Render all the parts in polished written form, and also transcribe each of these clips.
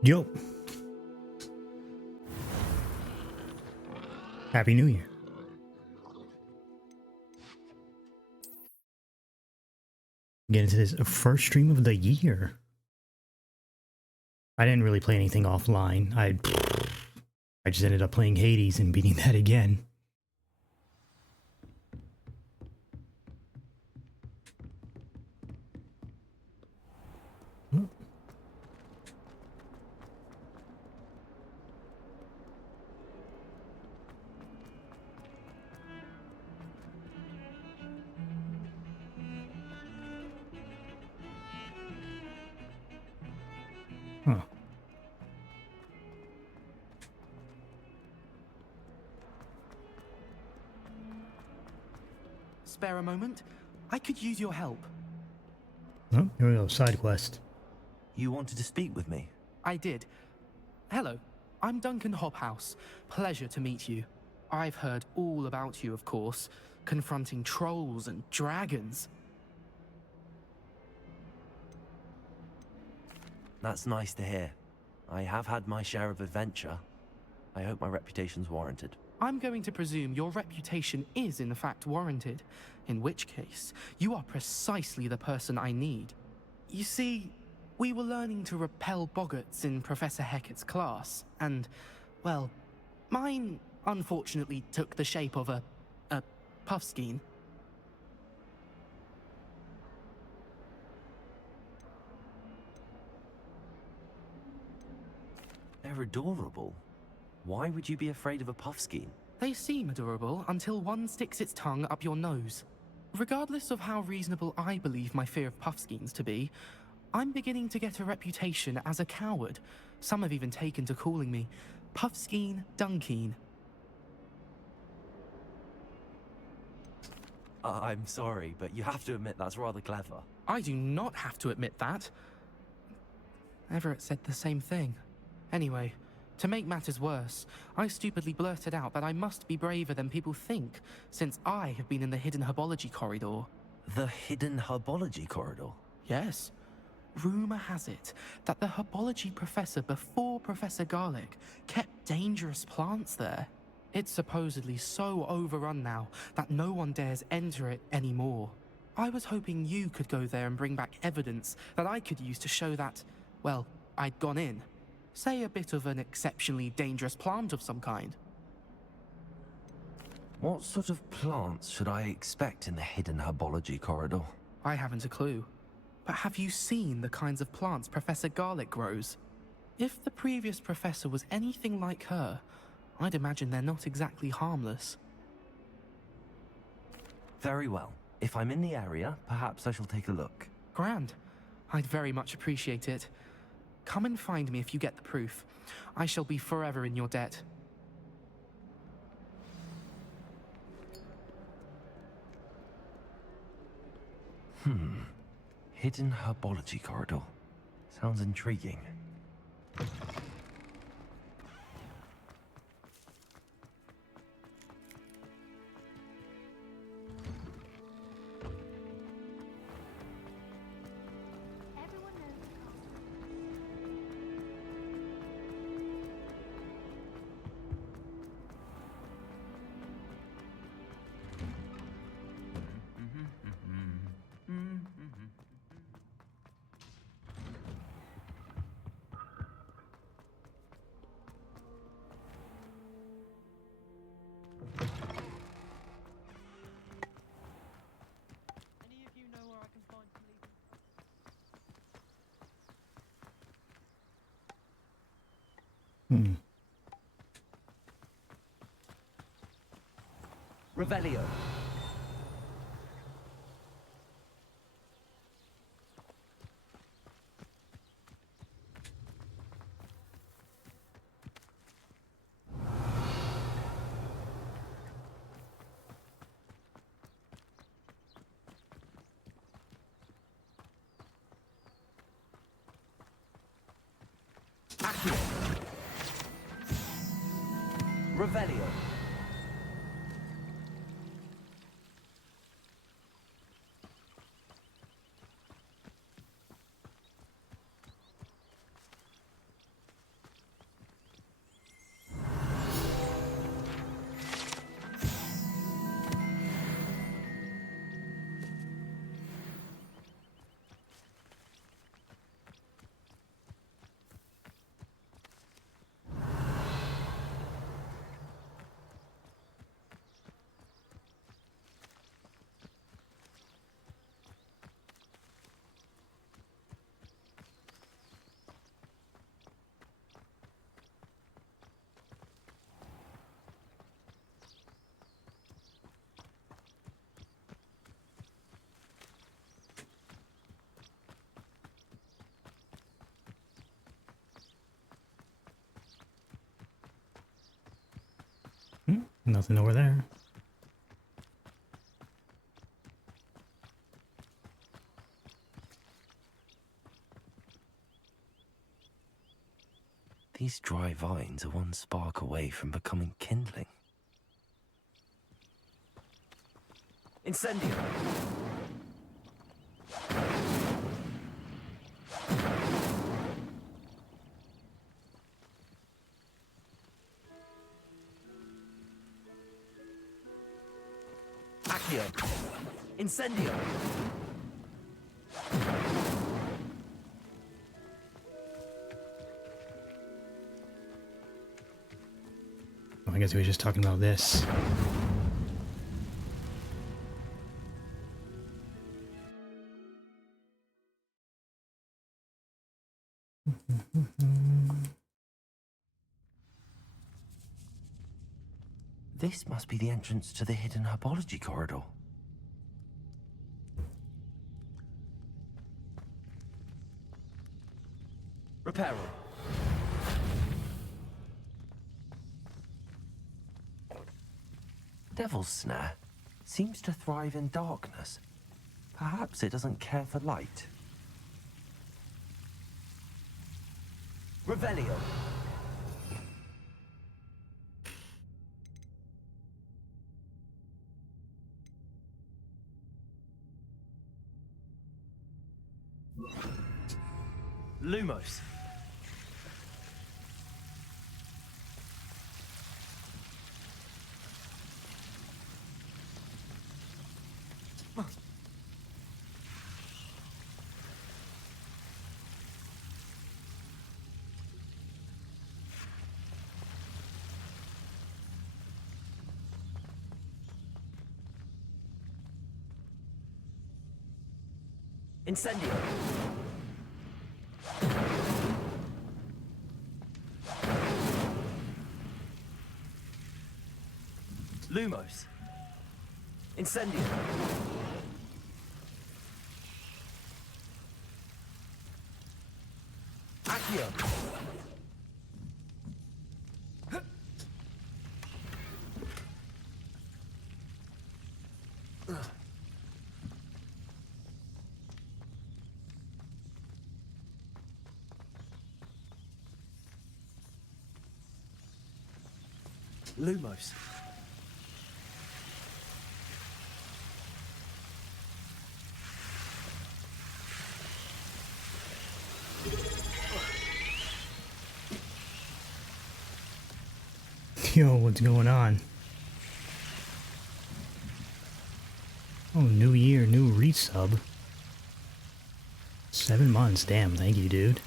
Yo. Happy New Year. Get into this first stream of the year. I didn't really play anything offline. I just ended up playing Hades and beating that again. Huh. Spare a moment? I could use your help. Oh, here we go. Side quest. You wanted to speak with me? I did. Hello, I'm Duncan Hobhouse. Pleasure to meet you. I've heard all about you, of course, confronting trolls and dragons. That's nice to hear. I have had my share of adventure. I hope my reputation's warranted. I'm going to presume your reputation is in fact warranted, in which case, you are precisely the person I need. You see, we were learning to repel boggarts in Professor Hecat's class, and, well, mine unfortunately took the shape of a puffskein. They're adorable. Why would you be afraid of a puffskein? They seem adorable until one sticks its tongue up your nose. Regardless of how reasonable I believe my fear of puffskeins to be, I'm beginning to get a reputation as a coward. Some have even taken to calling me Puffskein Dunkeen. I'm sorry, but you have to admit that's rather clever. I do not have to admit that. Everett said the same thing. Anyway, to make matters worse, I stupidly blurted out that I must be braver than people think, since I have been in the hidden herbology corridor. The hidden herbology corridor? Yes. Rumor has it that the herbology professor before Professor Garlic kept dangerous plants there. It's supposedly so overrun now that no one dares enter it anymore. I was hoping you could go there and bring back evidence that I could use to show that, well, I'd gone in. Say a bit of an exceptionally dangerous plant of some kind. What sort of plants should I expect in the hidden herbology corridor? I haven't a clue. But have you seen the kinds of plants Professor Garlic grows? If the previous professor was anything like her, I'd imagine they're not exactly harmless. Very well. If I'm in the area, perhaps I shall take a look. Grand. I'd very much appreciate it. Come and find me if you get the proof. I shall be forever in your debt. Hidden herbology corridor. Sounds intriguing. Any of you know where I can find some leaving? Revelio. Accio. Revelio. Nothing over there. These dry vines are one spark away from becoming kindling. Incendio! Accio! Incendio! Oh, I guess we were just talking about this. This must be the entrance to the hidden herbology corridor. Reparo. Devil's Snare seems to thrive in darkness. Perhaps it doesn't care for light. Revelio. Lumos. Incendio. Lumos. Incendio. Accio. Lumos. Yo, what's going on? Oh, new year, new resub. 7 months, damn, thank you, dude.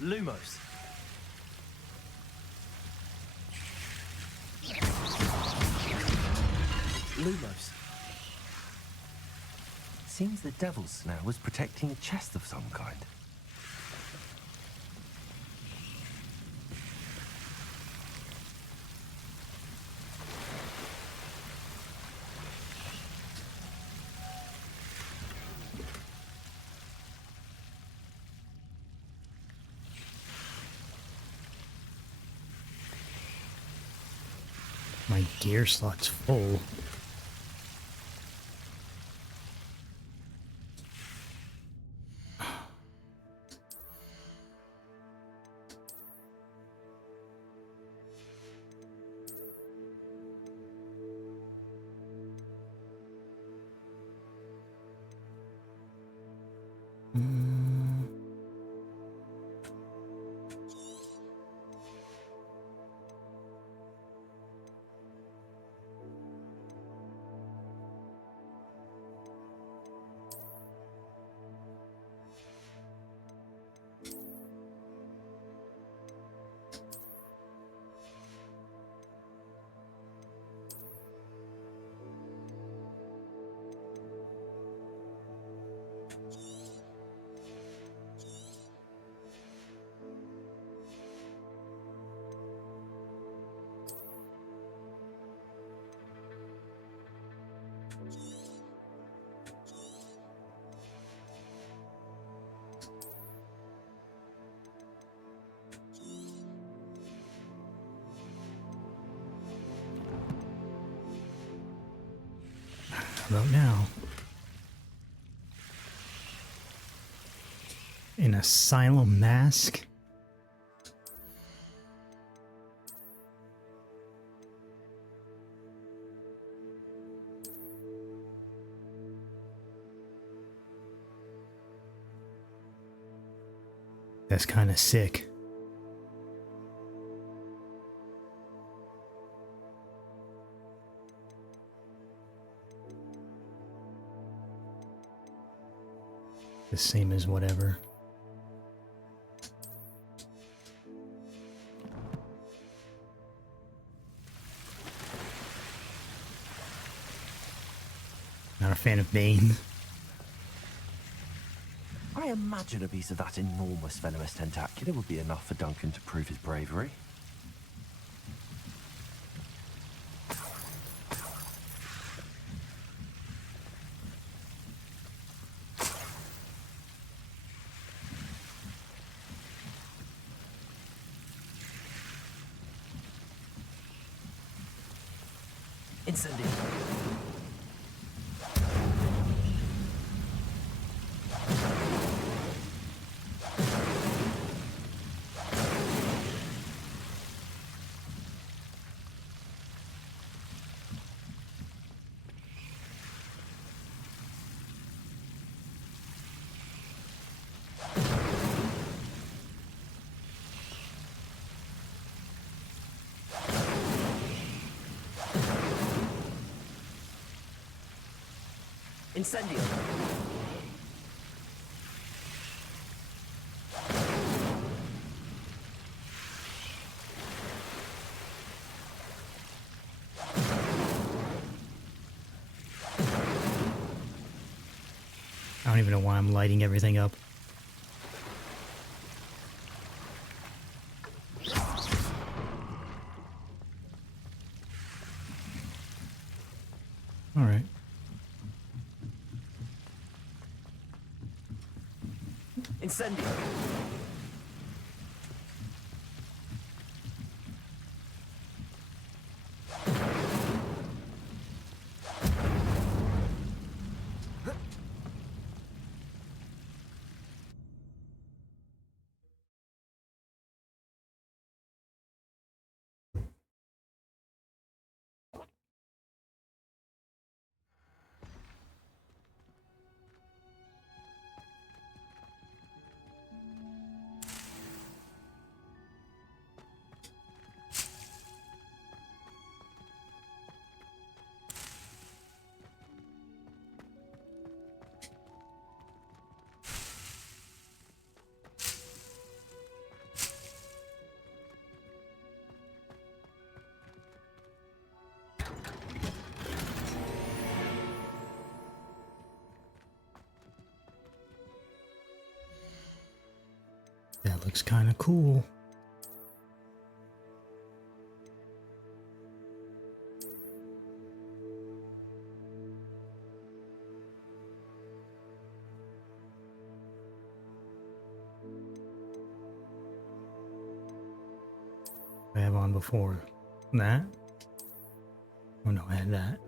Lumos. Lumos. Seems the Devil's Snare was protecting a chest of some kind. My gear slot's full. about now? An asylum mask? That's kind of sick. The same as whatever. Not a fan of Bane. I imagine a piece of that enormous venomous tentacular would be enough for Duncan to prove his bravery. Incendio. Incendio. I don't even know why I'm lighting everything up. All right. Incendio. That looks kind of cool. I have on before that. Oh no, I had that.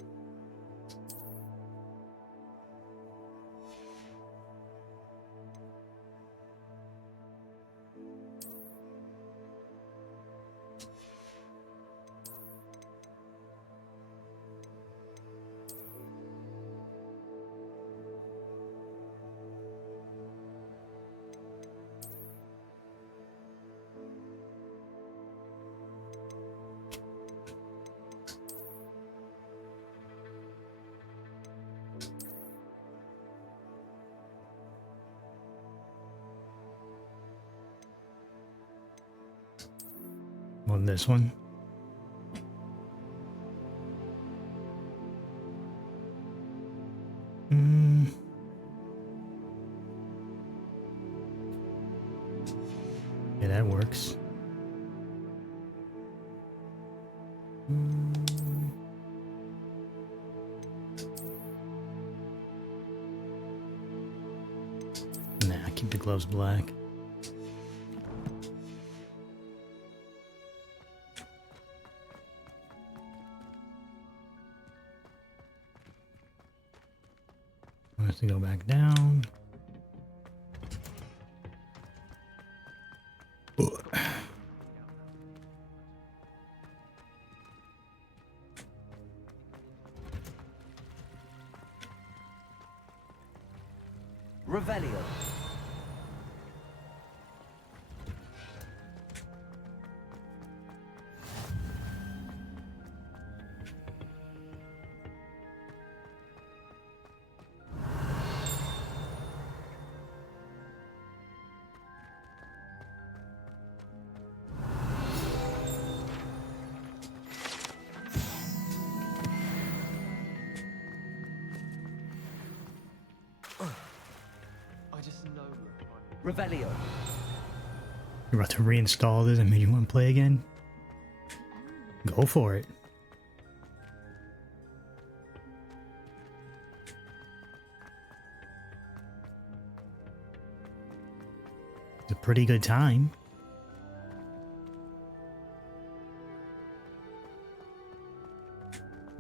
On this one. Yeah, that works. Nah, keep the gloves black. Let's go back down. Revelio. Revelio. You're about to reinstall this and made you want to play again? Go for it. It's a pretty good time.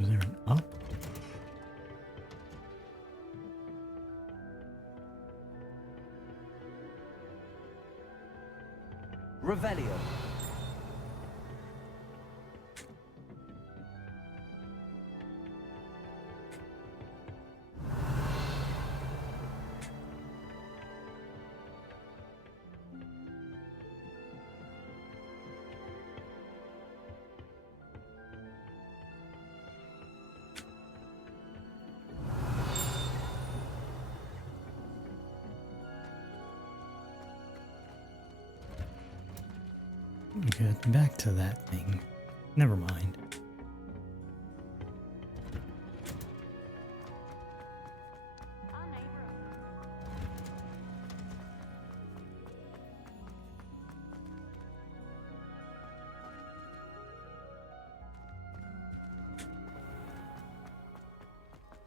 Is there an up? Revelio. Get back to that thing. Never mind.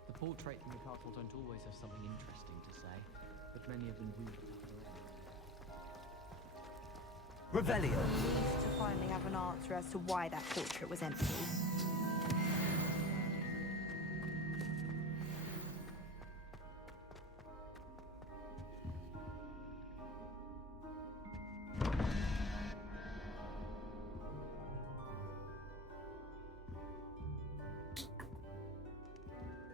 The portraits in the castle don't always have something interesting to say, but many of them do at the upper end. Revelio. Relieved to finally have an answer as to why that portrait was empty.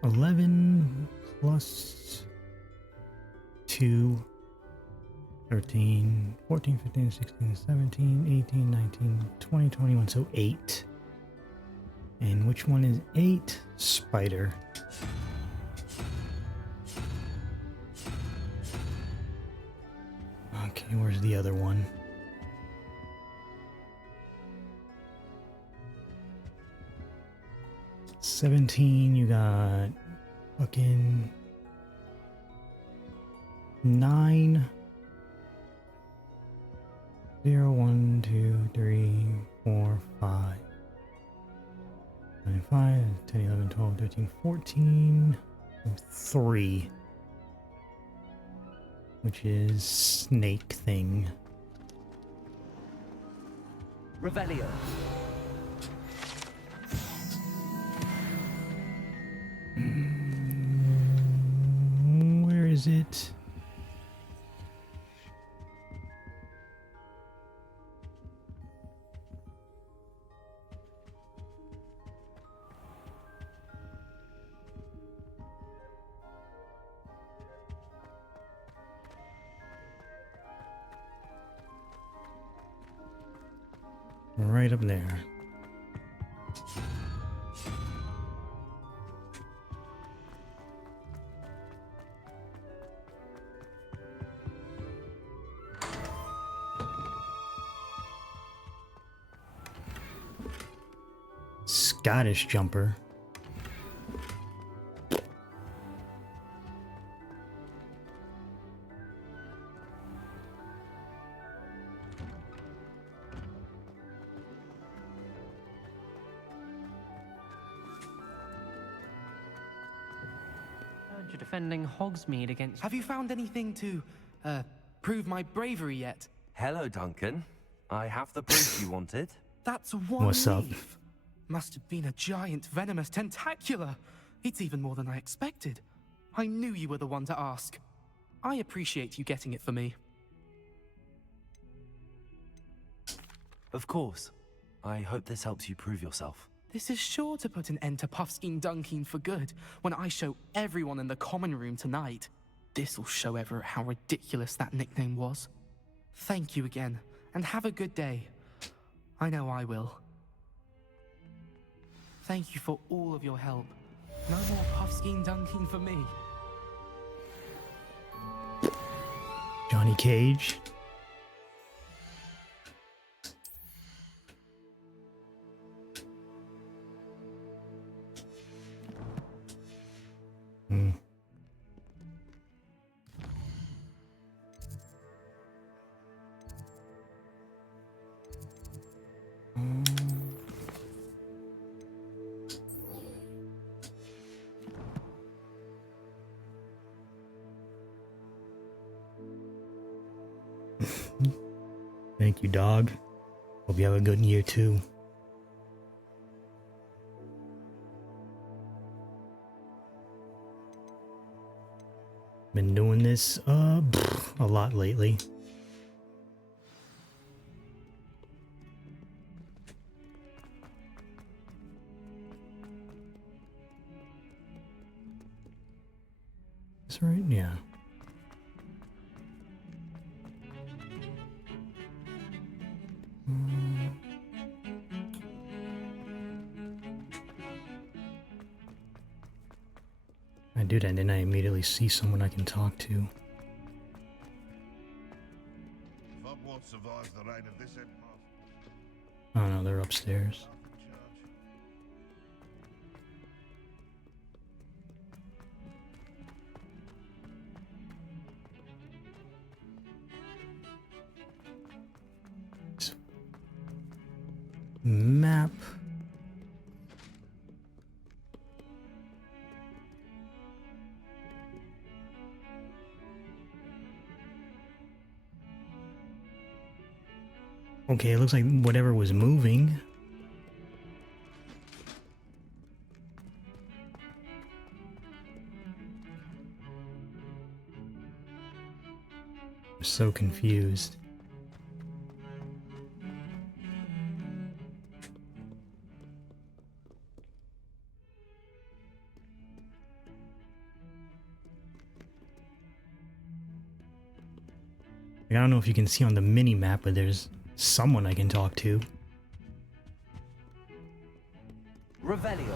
$11 plus 2. 13, 14, 15, 16, 17, 18, 19, 20, 21, so 8. And which one is 8? Spider. Okay, where's the other one? $17, you got fucking 9. 0, 1, 2, 3, 4, 5. 9, 5, 10, 11, 12, 13, 14. 3. Which is snake thing. Revelio. Where is it? Right up there. Scottish jumper. You're defending Hogsmeade against... Have you found anything to, prove my bravery yet? Hello, Duncan. I have the proof you wanted. That's one What's up? leaf. Must have been a giant venomous tentacula. It's even more than I expected. I knew you were the one to ask. I appreciate you getting it for me. Of course. I hope this helps you prove yourself. This is sure to put an end to Puffskein Dunkeen for good when I show everyone in the common room tonight. This'll show Everett how ridiculous that nickname was. Thank you again, and have a good day. I know I will. Thank you for all of your help. No more Puffskein Dunkeen for me. Johnny Cage. Thank you, dog. Hope you have a good year too. Been doing this a lot lately. That's right, yeah. I do that and then I immediately see someone I can talk to. If Hogwarts survives the reign of this headmaster, Oh no, they're upstairs. Map. Okay, it looks like whatever was moving. I'm so confused. I don't know if you can see on the mini map, but there's someone I can talk to. Revelio.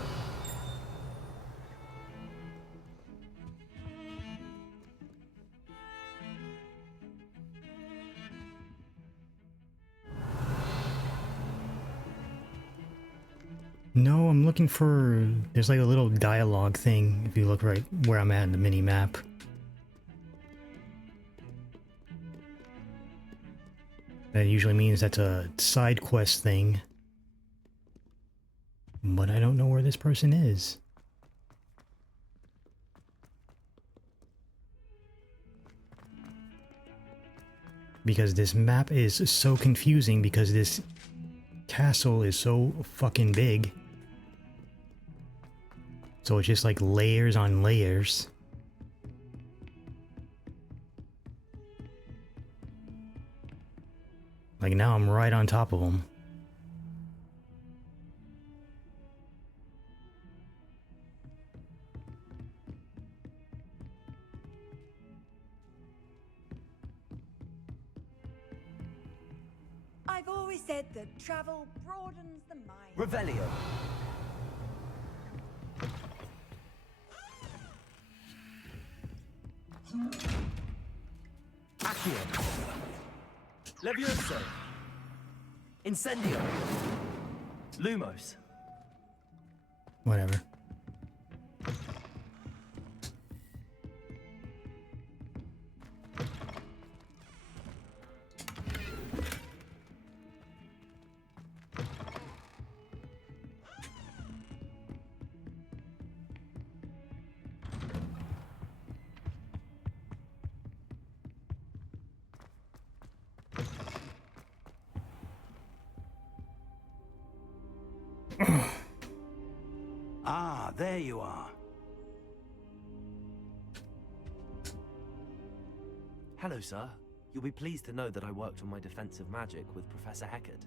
No, I'm looking for... There's like a little dialogue thing if you look right where I'm at in the mini map. That usually means that's a side quest thing. But I don't know where this person is. Because this map is so confusing because this castle is so fucking big. So it's just like layers on layers. Like now I'm right on top of them. I've always said that travel broadens the mind. Revelio. Accio. Levioso. Incendio. Lumos. Whatever. Ah, there you are. Hello, sir. You'll be pleased to know that I worked on my defensive magic with Professor Heckard.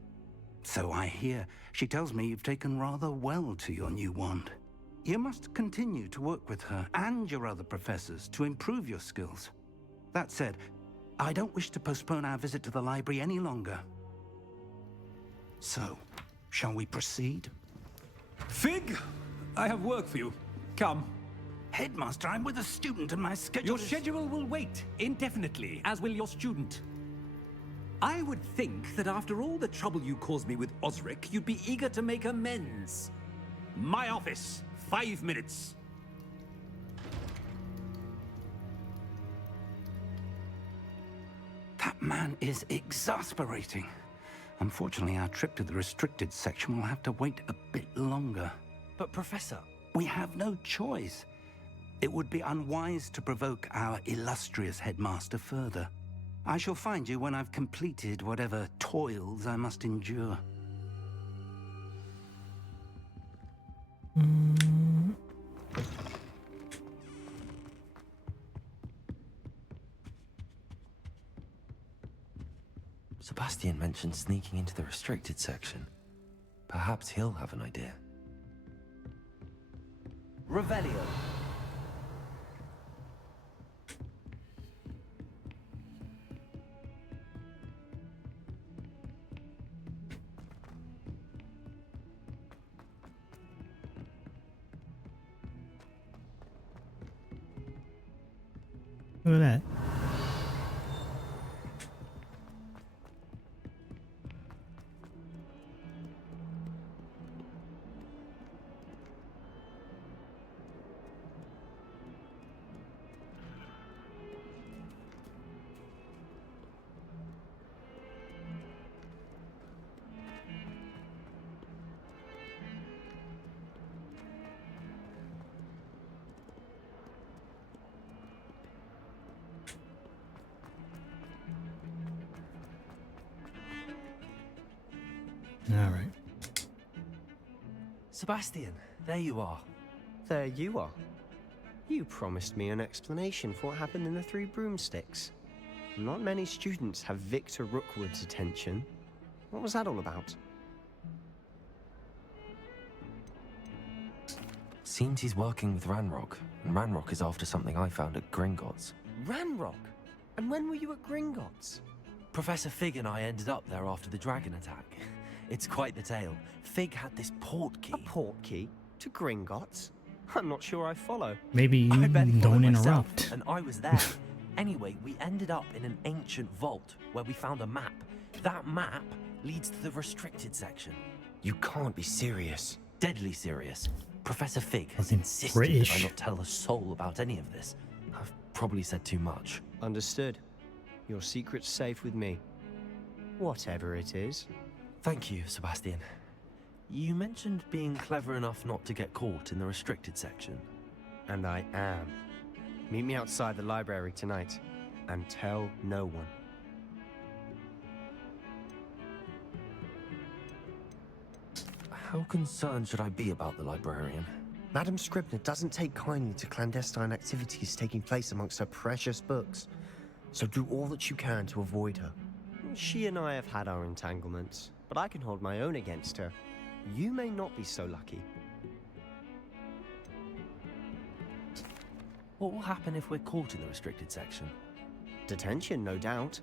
So I hear. She tells me you've taken rather well to your new wand. You must continue to work with her and your other professors to improve your skills. That said, I don't wish to postpone our visit to the library any longer. So, shall we proceed? Fig, I have work for you. Come. Headmaster, I'm with a student and my schedule Your is... schedule will wait indefinitely, as will your student. I would think that after all the trouble you caused me with Osric, you'd be eager to make amends. My office, 5 minutes. That man is exasperating. Unfortunately, our trip to the restricted section will have to wait a bit longer. But, Professor... We have no choice. It would be unwise to provoke our illustrious headmaster further. I shall find you when I've completed whatever toils I must endure. Sebastian mentioned sneaking into the restricted section. Perhaps he'll have an idea. Revelio. Look at that. All right. Sebastian, there you are. There you are. You promised me an explanation for what happened in the Three Broomsticks. Not many students have Victor Rookwood's attention. What was that all about? Seems he's working with Ranrock, and Ranrock is after something I found at Gringotts. Ranrock? And when were you at Gringotts? Professor Fig and I ended up there after the dragon attack. It's quite the tale. Fig had this port key. A port key? To Gringotts? I'm not sure I follow. Maybe you I barely followed don't myself, interrupt. and I was there. Anyway, we ended up in an ancient vault where we found a map. That map leads to the restricted section. You can't be serious. Deadly serious. Professor Fig has Fucking insisted British. that I not tell a soul about any of this. I've probably said too much. Understood. Your secret's safe with me. Whatever it is. Thank you, Sebastian. You mentioned being clever enough not to get caught in the restricted section. And I am. Meet me outside the library tonight. And tell no one. How concerned should I be about the librarian? Madam Scribner doesn't take kindly to clandestine activities taking place amongst her precious books. So do all that you can to avoid her. She and I have had our entanglements, but I can hold my own against her. You may not be so lucky. What will happen if we're caught in the restricted section? Detention, no doubt.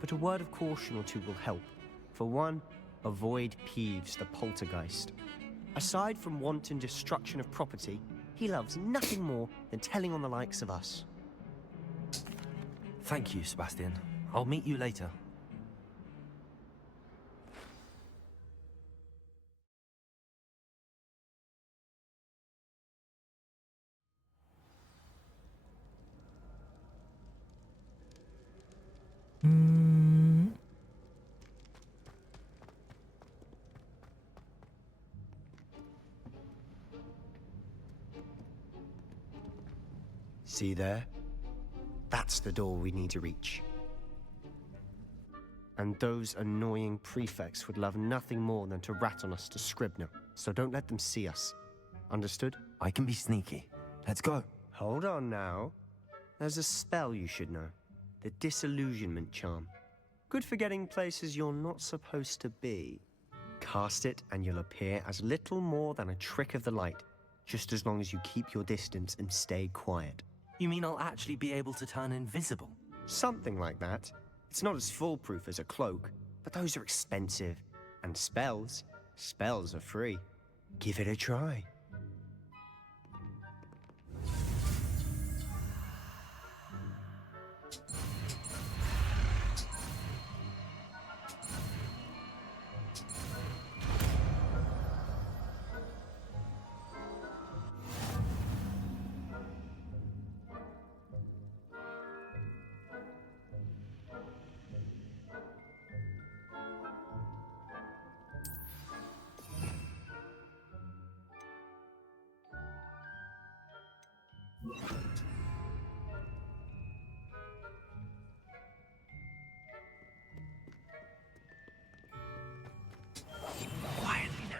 But a word of caution or two will help. For one, avoid Peeves, the poltergeist. Aside from wanton destruction of property, he loves nothing more than telling on the likes of us. Thank you, Sebastian. I'll meet you later. See there? That's the door we need to reach. And those annoying prefects would love nothing more than to rat on us to Scribner, so don't let them see us. Understood? I can be sneaky. Let's go. Hold on now. There's a spell you should know. the disillusionment charm. Good for getting places you're not supposed to be. Cast it and you'll appear as little more than a trick of the light, just as long as you keep your distance and stay quiet. You mean I'll actually be able to turn invisible? Something like that. It's not as foolproof as a cloak, but those are expensive. And spells are free. Give it a try. Quietly now.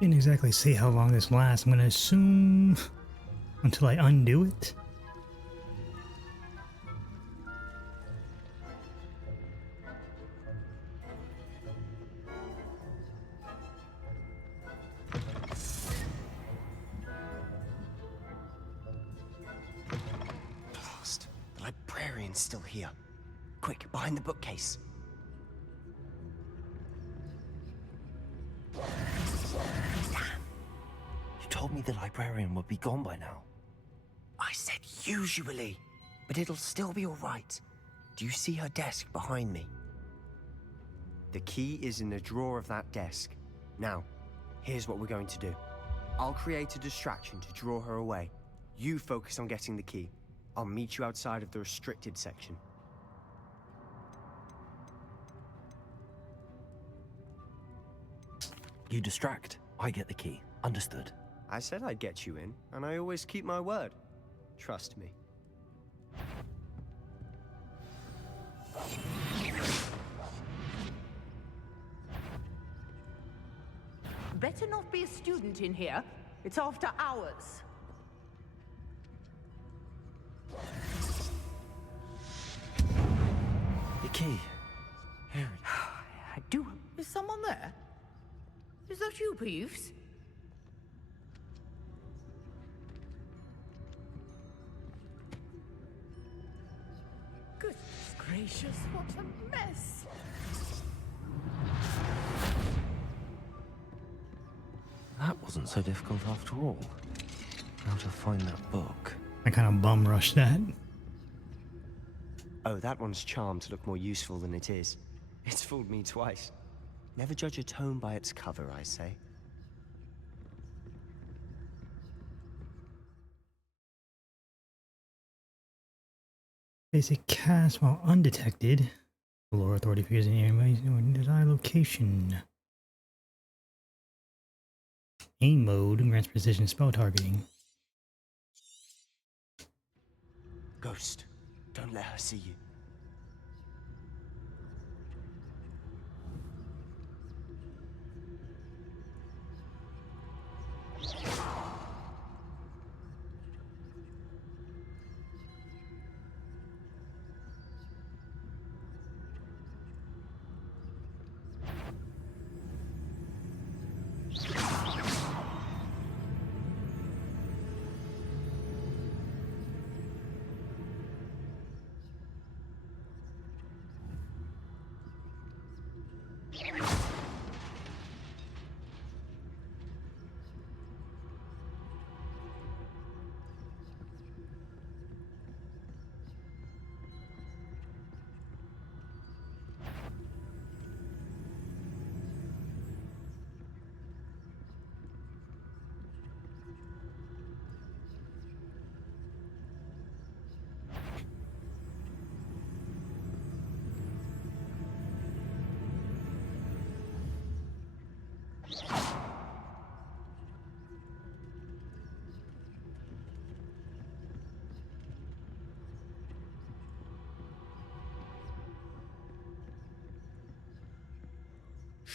Didn't exactly say how long this lasts. I'm gonna assume until I undo it. Blast. The librarian's still here. Quick, behind the bookcase. You told me the librarian would be gone by now. I said usually, but it'll still be all right. Do you see her desk behind me? The key is in the drawer of that desk. Now, here's what we're going to do. I'll create a distraction to draw her away. You focus on getting the key. I'll meet you outside of the restricted section. You distract, I get the key. Understood. I said I'd get you in, and I always keep my word. Trust me. Better not be a student in here. It's after hours. The key. Here I do. Is someone there? Is that you, Peeves? Goodness gracious, what a mess! That wasn't so difficult after all. How to find that book. I kind of bum rushed that. Oh, that one's charmed to look more useful than it is. It's fooled me twice. Never judge a tome by its cover, I say. Basic cast while undetected. The lower authority figures in anybody's desired location. Aim mode grants precision spell targeting. Ghost, don't let her see you.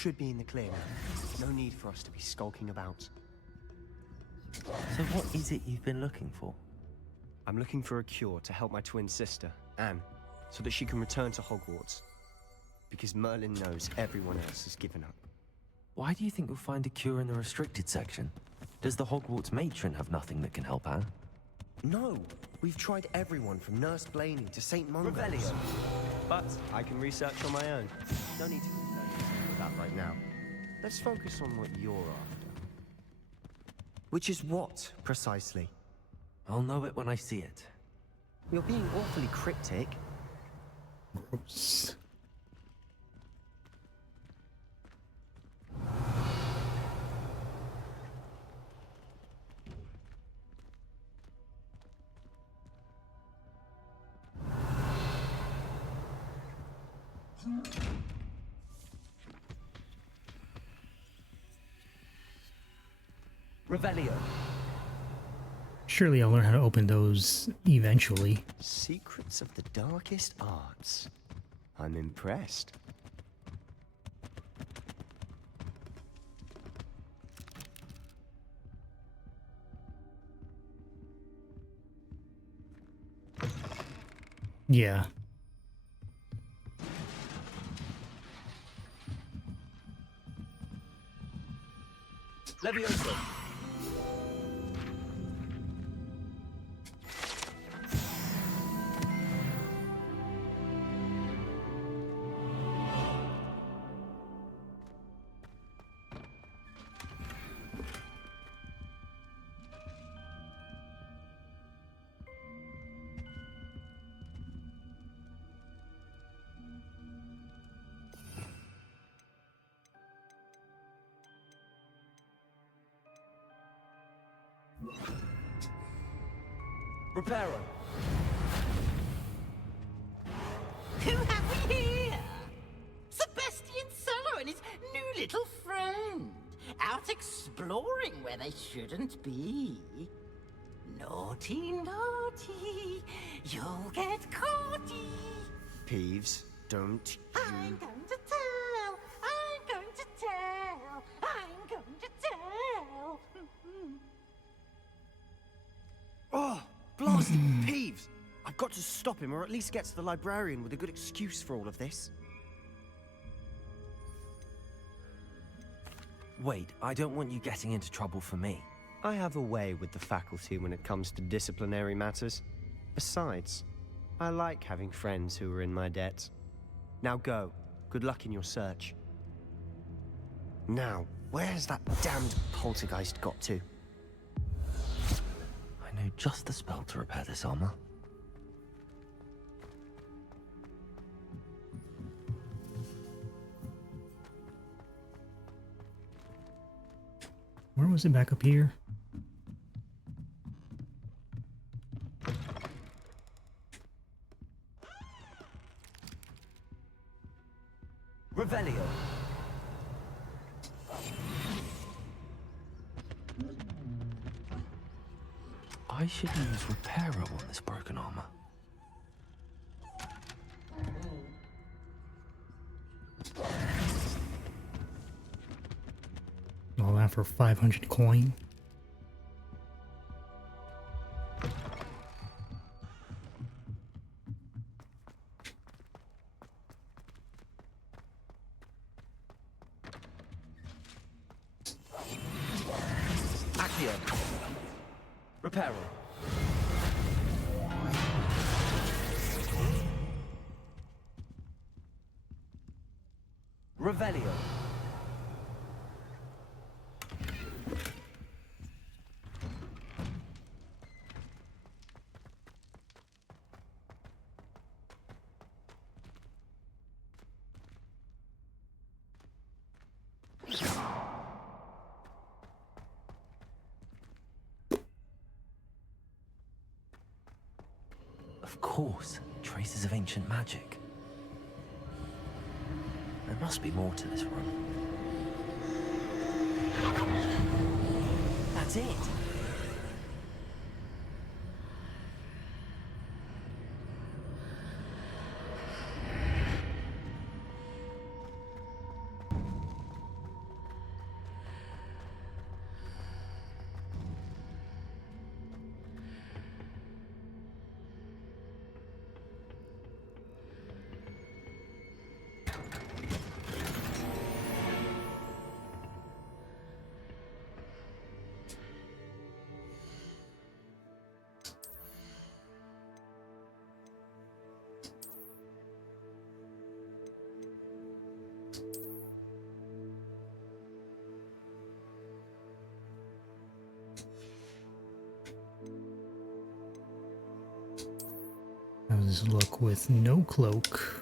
should be in the clear now. No need for us to be skulking about. So what is it you've been looking for? I'm looking for a cure to help my twin sister, Anne, so that she can return to Hogwarts. Because Merlin knows everyone else has given up. Why do you think you'll find a cure in the restricted section? Does the Hogwarts matron have nothing that can help Anne? No! We've tried everyone from Nurse Blaney to St. Mungo's. Revelio. But I can research on my own. No need to concern with that right now. Let's focus on what you're after. Which is what, precisely? I'll know it when I see it. You're being awfully cryptic. Gross. Revelio. Surely I'll learn how to open those eventually. Secrets of the darkest arts. I'm impressed. Yeah. Levioso. Reparo. Who have we here? Sebastian Sallow and his new little friend. Out exploring where they shouldn't be. Naughty, naughty. You'll get caughty. Peeves, don't you... I'm going to tell. I'm going to tell. I'm going to tell. Oh, blasted Peeves! I've got to stop him, or at least get to the librarian with a good excuse for all of this. Wait, I don't want you getting into trouble for me. I have a way with the faculty when it comes to disciplinary matters. Besides, I like having friends who are in my debt. Now go. Good luck in your search. Now, where's that damned poltergeist got to? I know just the spell to repair this armor. Where was it? Back up here? Revelio. I should use Reparo on this broken armor. All that for 500 coin. Accio. Reparo. Revelio. Of course, traces of ancient magic. There must be more to this room. That's it. things look with no cloak?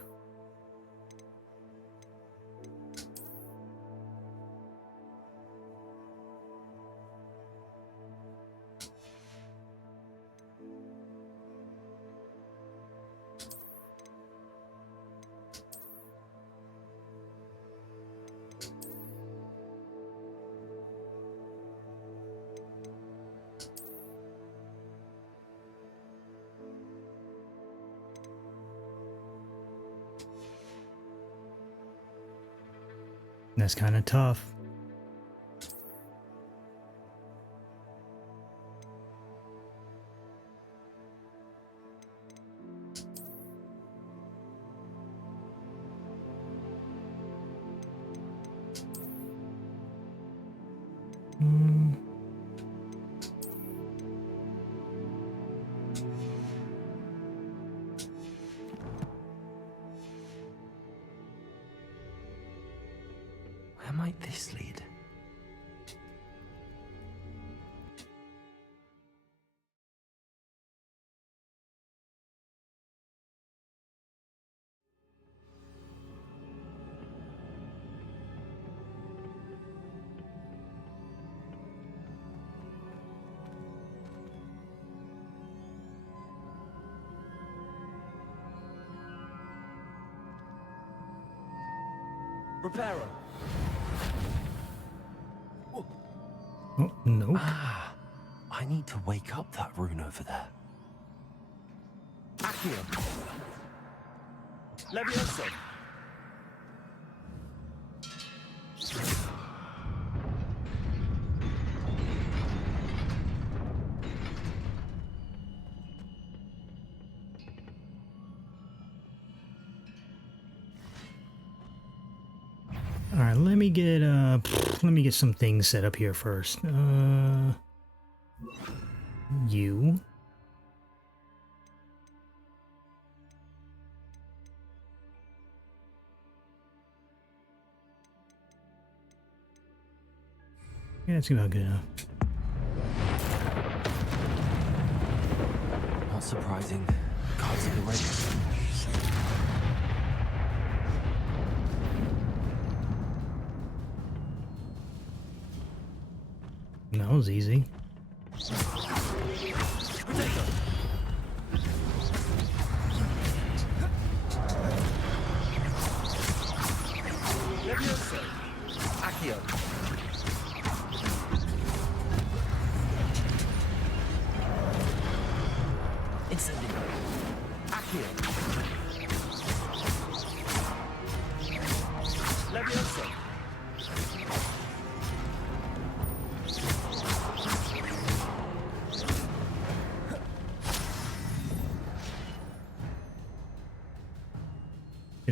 That's kind of tough. Where might this lead? Reparo. Oh, nope. Ah, I need to wake up that rune over there. Accio. Levioso. All right, let me get some things set up here first. You. Yeah, it's about good enough. Not surprising. Cards are ready. That was easy. Levioso. Accio. Incendio. Accio. Levioso.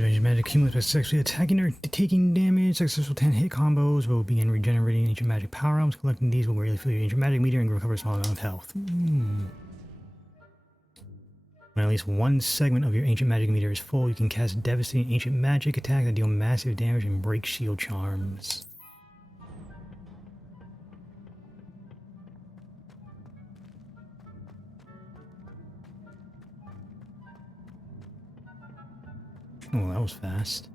Ancient magic accumulates by successfully attacking or taking damage. Successful 10 hit combos will begin regenerating ancient magic power arms. Collecting these will greatly fill your ancient magic meter and recover a small amount of health. When at least one segment of your ancient magic meter is full, you can cast devastating ancient magic attacks that deal massive damage and break shield charms. Oh, that was fast.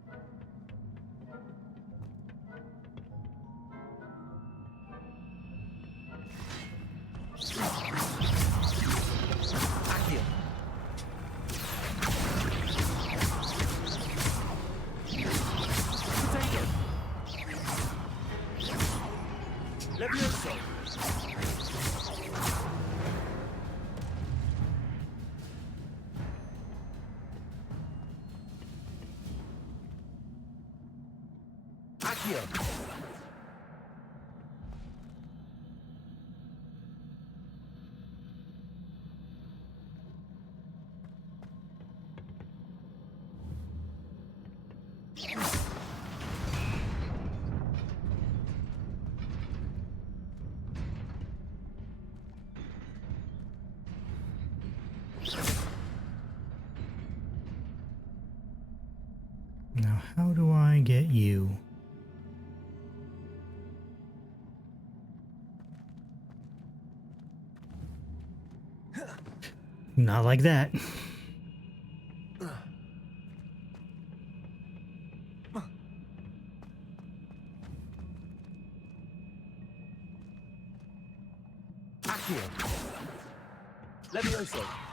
Accio. Potato. Levioso. Accio. Now, how do I get you? Not like that. Accio. Levioso.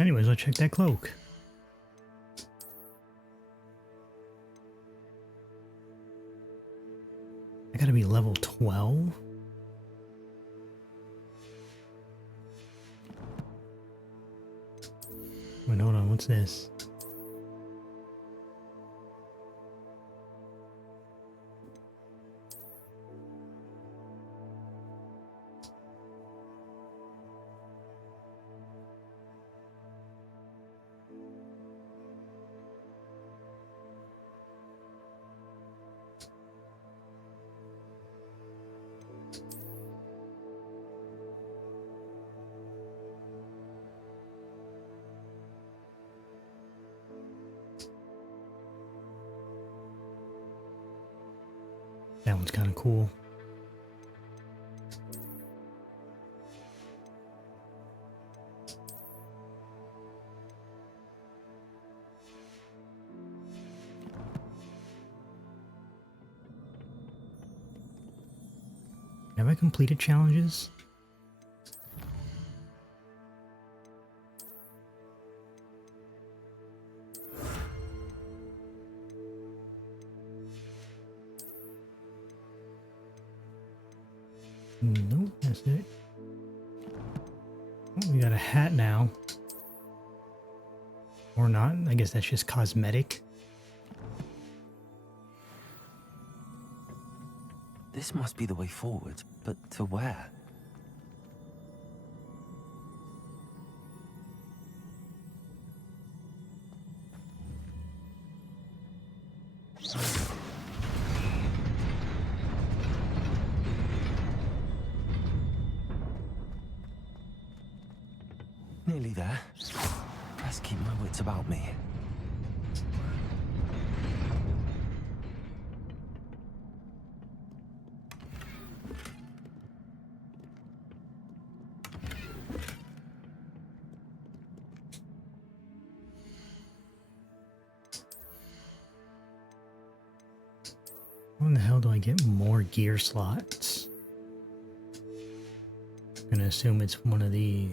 Anyways, let's check that cloak. I gotta be level 12? Wait, hold on, what's this? That one's kind of cool. Have I completed challenges? Nope, that's it. Oh, we got a hat now. Or not. I guess that's just cosmetic. This must be the way forward, but to where? Nearly there. Best keep my wits about me. How in the hell do I get more gear slots? I'm gonna assume it's one of the...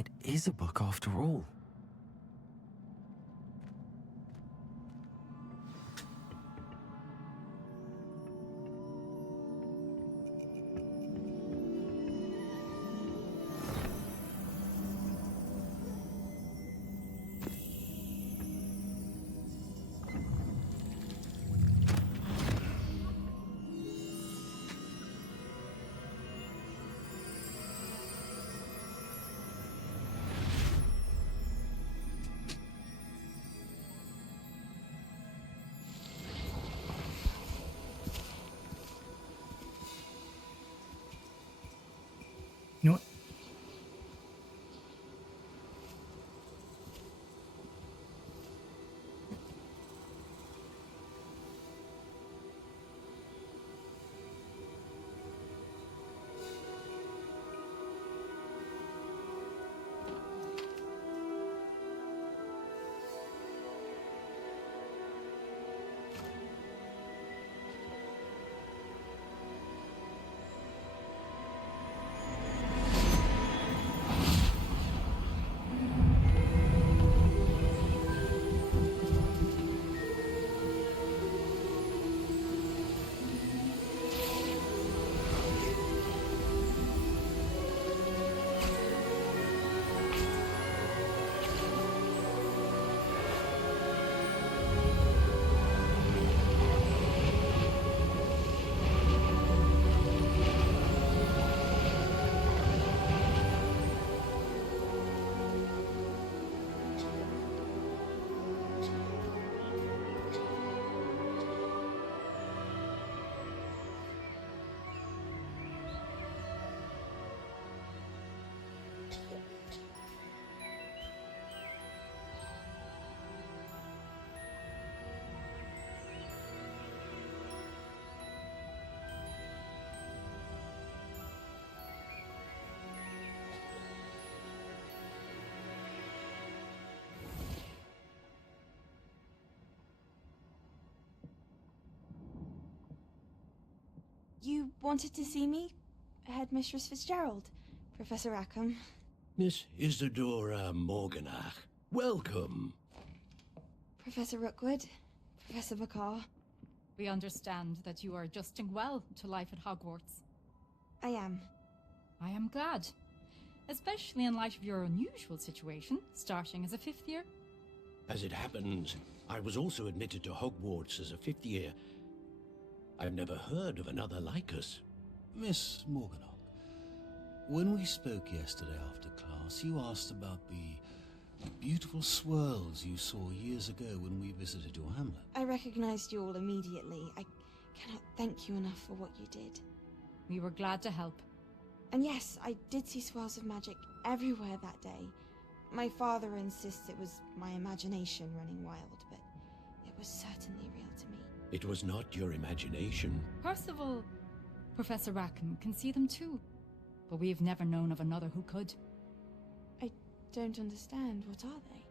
It is a book after all. You know what? You wanted to see me? Headmistress Fitzgerald, Professor Rackham. Miss Isadora Morganach, welcome. Professor Rookwood, Professor Bakar. We understand that you are adjusting well to life at Hogwarts. I am. I am glad. Especially in light of your unusual situation, starting as a 5th year. As it happens, I was also admitted to Hogwarts as a 5th year. I've never heard of another like us. Miss Morganach, when we spoke yesterday after class, you asked about the beautiful swirls you saw years ago when we visited your hamlet. I recognized you all immediately. I cannot thank you enough for what you did. We were glad to help. And yes, I did see swirls of magic everywhere that day. My father insists it was my imagination running wild, but it was certainly real to me. It was not your imagination. Percival, Professor Rackham can see them too. But we've never known of another who could. I don't understand. What are they?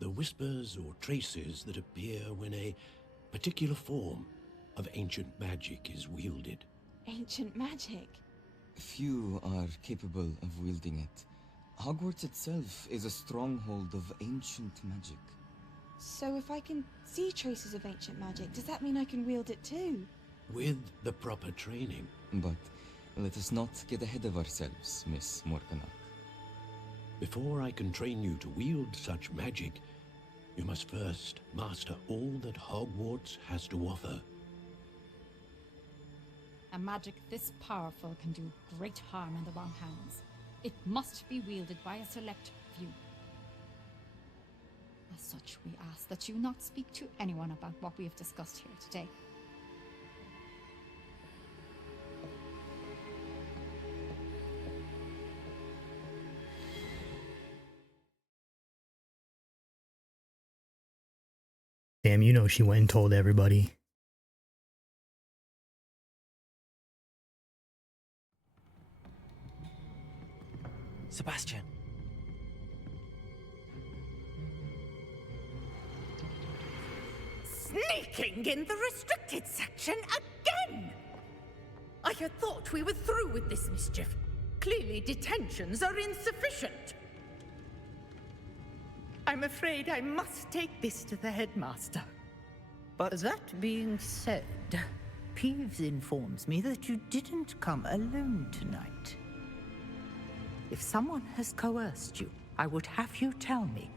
The whispers or traces that appear when a particular form of ancient magic is wielded. Ancient magic? Few are capable of wielding it. Hogwarts itself is a stronghold of ancient magic. So if I can see traces of ancient magic, does that mean I can wield it too? With the proper training. But let us not get ahead of ourselves, Miss Morganach. Before I can train you to wield such magic, you must first master all that Hogwarts has to offer. A magic this powerful can do great harm in the wrong hands. It must be wielded by a select few. As such, we ask that you not speak to anyone about what we have discussed here today. Damn, you know she went and told everybody. Sebastian. Sneaking in the restricted section again! I had thought we were through with this mischief. Clearly detentions are insufficient. I'm afraid I must take this to the headmaster. But that being said, Peeves informs me that you didn't come alone tonight. If someone has coerced you, I would have you tell me.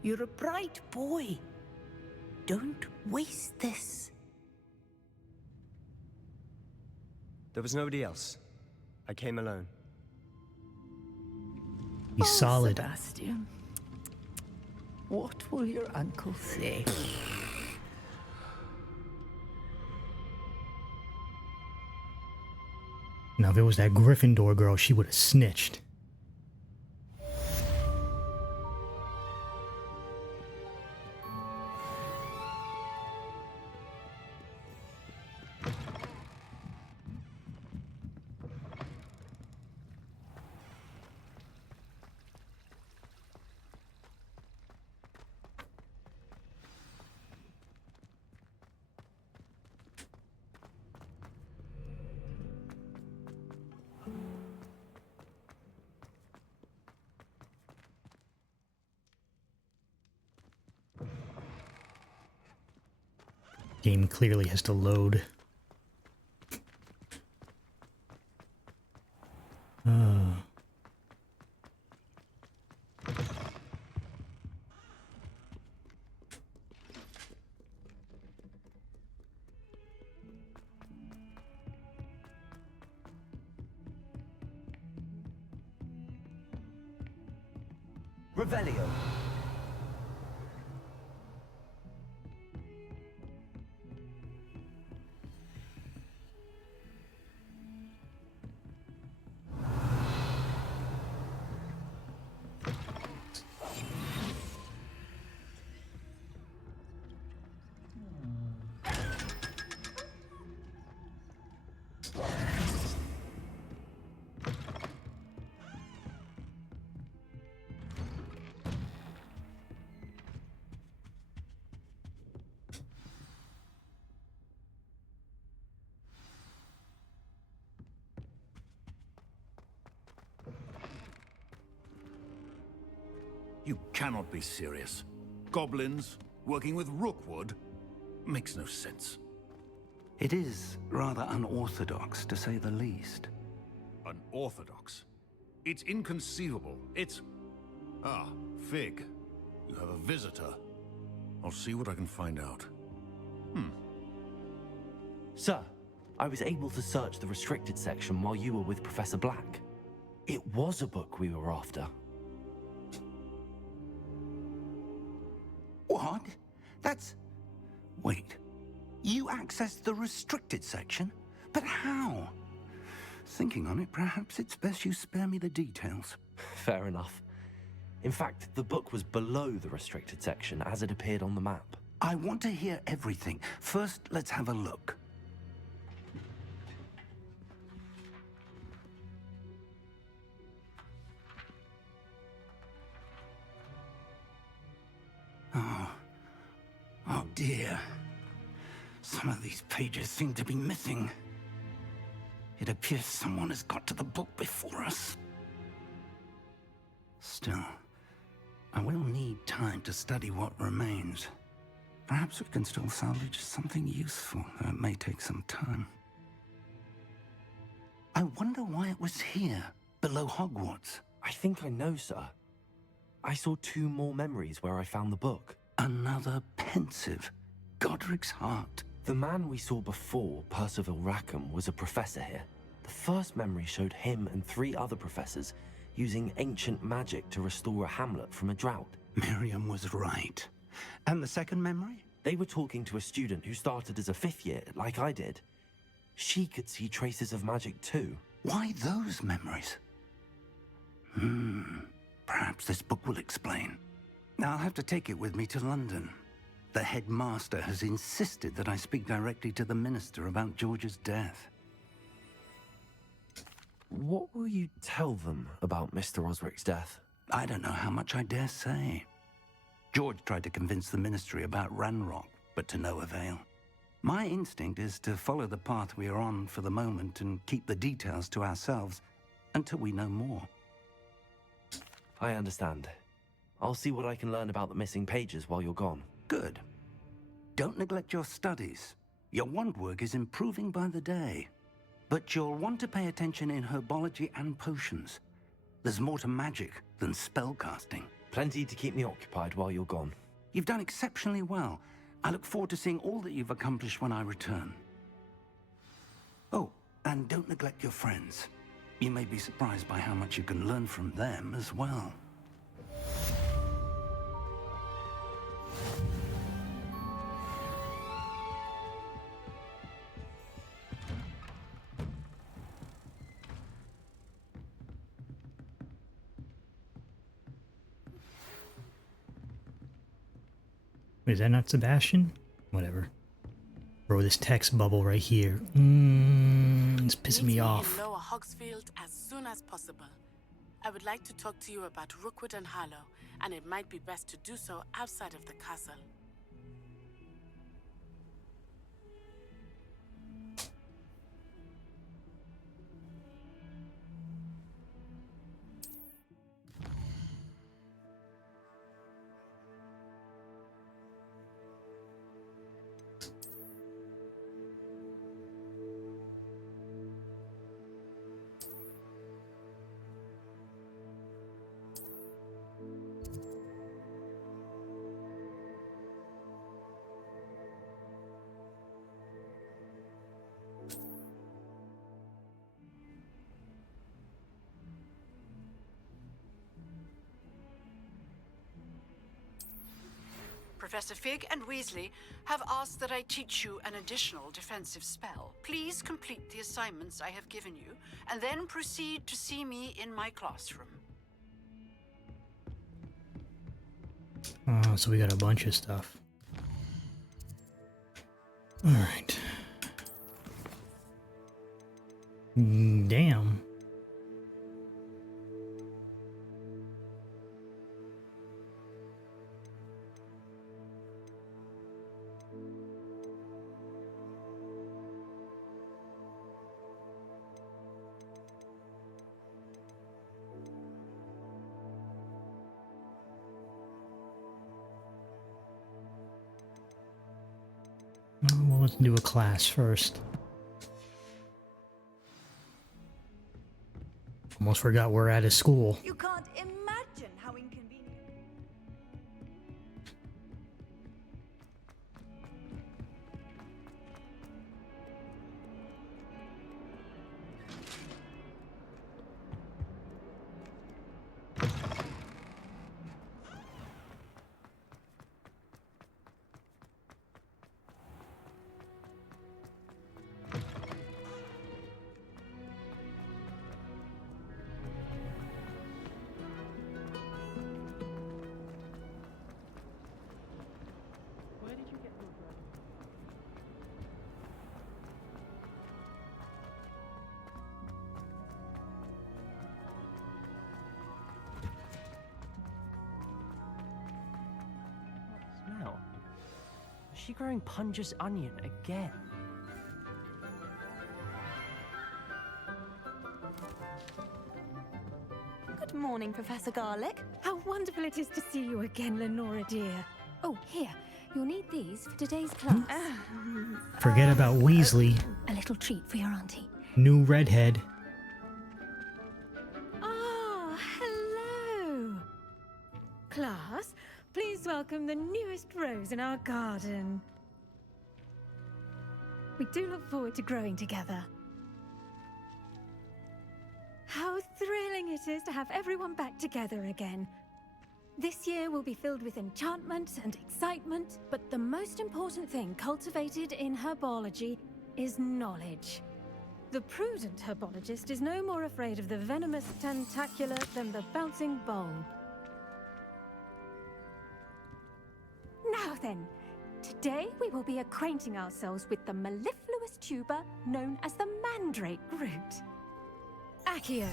You're a bright boy. Don't waste this. There was nobody else. I came alone. He's solid. Sebastian. What will your uncle say? Now, if it was that Gryffindor girl, she would have snitched. Game clearly has to load. Revelio. You cannot be serious. Goblins working with Rookwood makes no sense. It is rather unorthodox, to say the least. Unorthodox? It's inconceivable. It's... Ah, Fig. You have a visitor. I'll see what I can find out. Sir, I was able to search the restricted section while you were with Professor Black. It was a book we were after. What? That's... Wait. You accessed the restricted section? But how? Thinking on it, perhaps it's best you spare me the details. Fair enough. In fact, the book was below the restricted section as it appeared on the map. I want to hear everything. First, let's have a look. Oh dear. Some of these pages seem to be missing. It appears someone has got to the book before us. Still, I will need time to study what remains. Perhaps we can still salvage something useful, though it may take some time. I wonder why it was here, below Hogwarts. I think I know, sir. I saw 2 more memories where I found the book. Another pensive. Godric's heart. The man we saw before, Percival Rackham, was a professor here. The first memory showed him and 3 other professors using ancient magic to restore a hamlet from a drought. Miriam was right. And the second memory? They were talking to a student who started as a 5th year, like I did. She could see traces of magic too. Why those memories? Perhaps this book will explain. Now I'll have to take it with me to London. The headmaster has insisted that I speak directly to the minister about George's death. What will you tell them about Mr. Osric's death? I don't know how much I dare say. George tried to convince the ministry about Ranrock, but to no avail. My instinct is to follow the path we are on for the moment and keep the details to ourselves until we know more. I understand. I'll see what I can learn about the missing pages while you're gone. Good. Don't neglect your studies. Your wand work is improving by the day. But you'll want to pay attention in herbology and potions. There's more to magic than spellcasting. Plenty to keep me occupied while you're gone. You've done exceptionally well. I look forward to seeing all that you've accomplished when I return. Oh, and don't neglect your friends. You may be surprised by how much you can learn from them as well. Is that not Sebastian? Whatever. Bro, this text bubble right here. It's pissing me off. In Lower Hogsfield as soon as possible. I would like to talk to you about Rookwood and Harlow, and it might be best to do so outside of the castle. Professor Fig and Weasley have asked that I teach you an additional defensive spell. Please complete the assignments I have given you, and then proceed to see me in my classroom. Oh, so we got a bunch of stuff. Alright. Damn. Well, let's do a class first. Almost forgot we're at a school. You can't imagine how inconvenient. Smell. Is she growing Punja's onion again? Good morning, Professor Garlick. How wonderful it is to see you again, Lenora dear. Oh, here. You'll need these for today's class. Forget about Weasley. A little treat for your auntie. New redhead. Ah, hello. Class, please welcome the newest rose in our garden. We do look forward to growing together. How thrilling it is to have everyone back together again. This year will be filled with enchantment and excitement, but the most important thing cultivated in herbology is knowledge. The prudent herbologist is no more afraid of the venomous tentacular than the bouncing bowl. Now then, today we will be acquainting ourselves with the mellifluous tuber known as the mandrake root. Accio.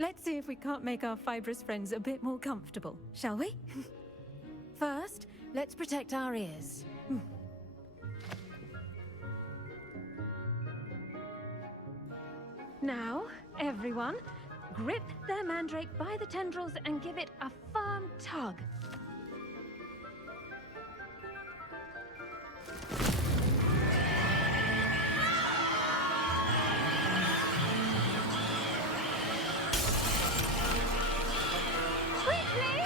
Let's see if we can't make our fibrous friends a bit more comfortable, shall we? First, let's protect our ears. Now, everyone, grip their mandrake by the tendrils and give it a firm tug. Quickly!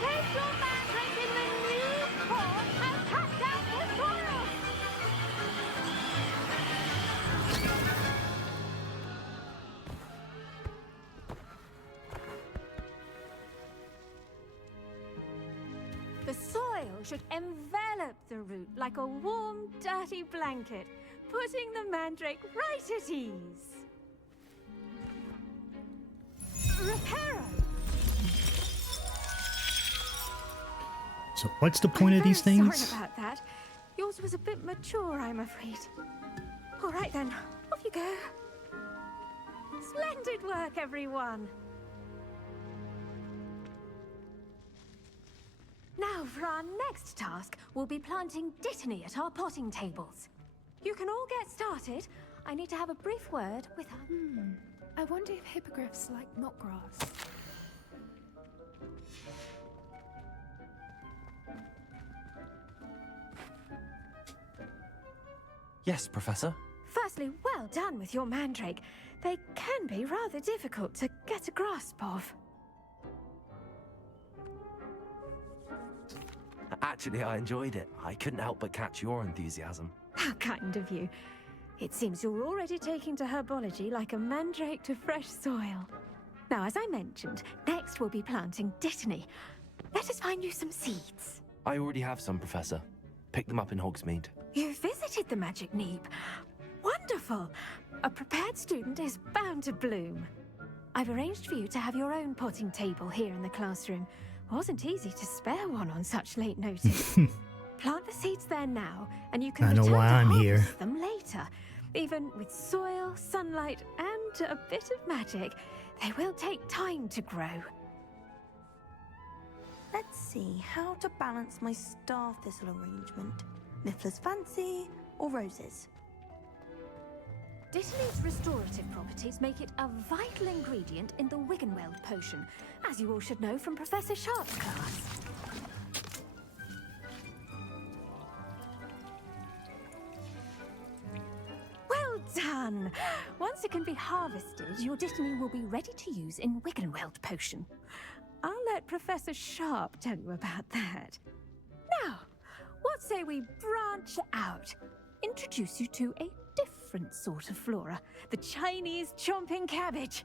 Place your mandrake in the new pot and cut down the soil! The soil should envelop the root like a warm, dirty blanket, putting the mandrake right at ease. Reparo! So what's the point of these things? Sorry about that. Yours was a bit mature, I'm afraid. All right then, off you go. Splendid work, everyone. Now, for our next task, we'll be planting Dittany at our potting tables. You can all get started. I need to have a brief word with her. I wonder if hippogriffs like knotgrass. Yes, Professor? Firstly, well done with your mandrake. They can be rather difficult to get a grasp of. Actually, I enjoyed it. I couldn't help but catch your enthusiasm. How kind of you. It seems you're already taking to herbology like a mandrake to fresh soil. Now, as I mentioned, next we'll be planting Dittany. Let us find you some seeds. I already have some, Professor. Picked them up in Hogsmeade. You visited the Magic Neep. Wonderful! A prepared student is bound to bloom. I've arranged for you to have your own potting table here in the classroom. Wasn't easy to spare one on such late notice. Plant the seeds there now, and you can I know return why to I'm harvest here. them later. Even with soil, sunlight, and a bit of magic, they will take time to grow. Let's see how to balance my star thistle arrangement. Miffler's Fancy or roses? Dittany's restorative properties make it a vital ingredient in the Wiggenweld potion, as you all should know from Professor Sharp's class. Well done! Once it can be harvested, your Dittany will be ready to use in Wiggenweld potion. I'll let Professor Sharp tell you about that. Now, what say we branch out? Introduce you to a different sort of flora, the Chinese chomping cabbage.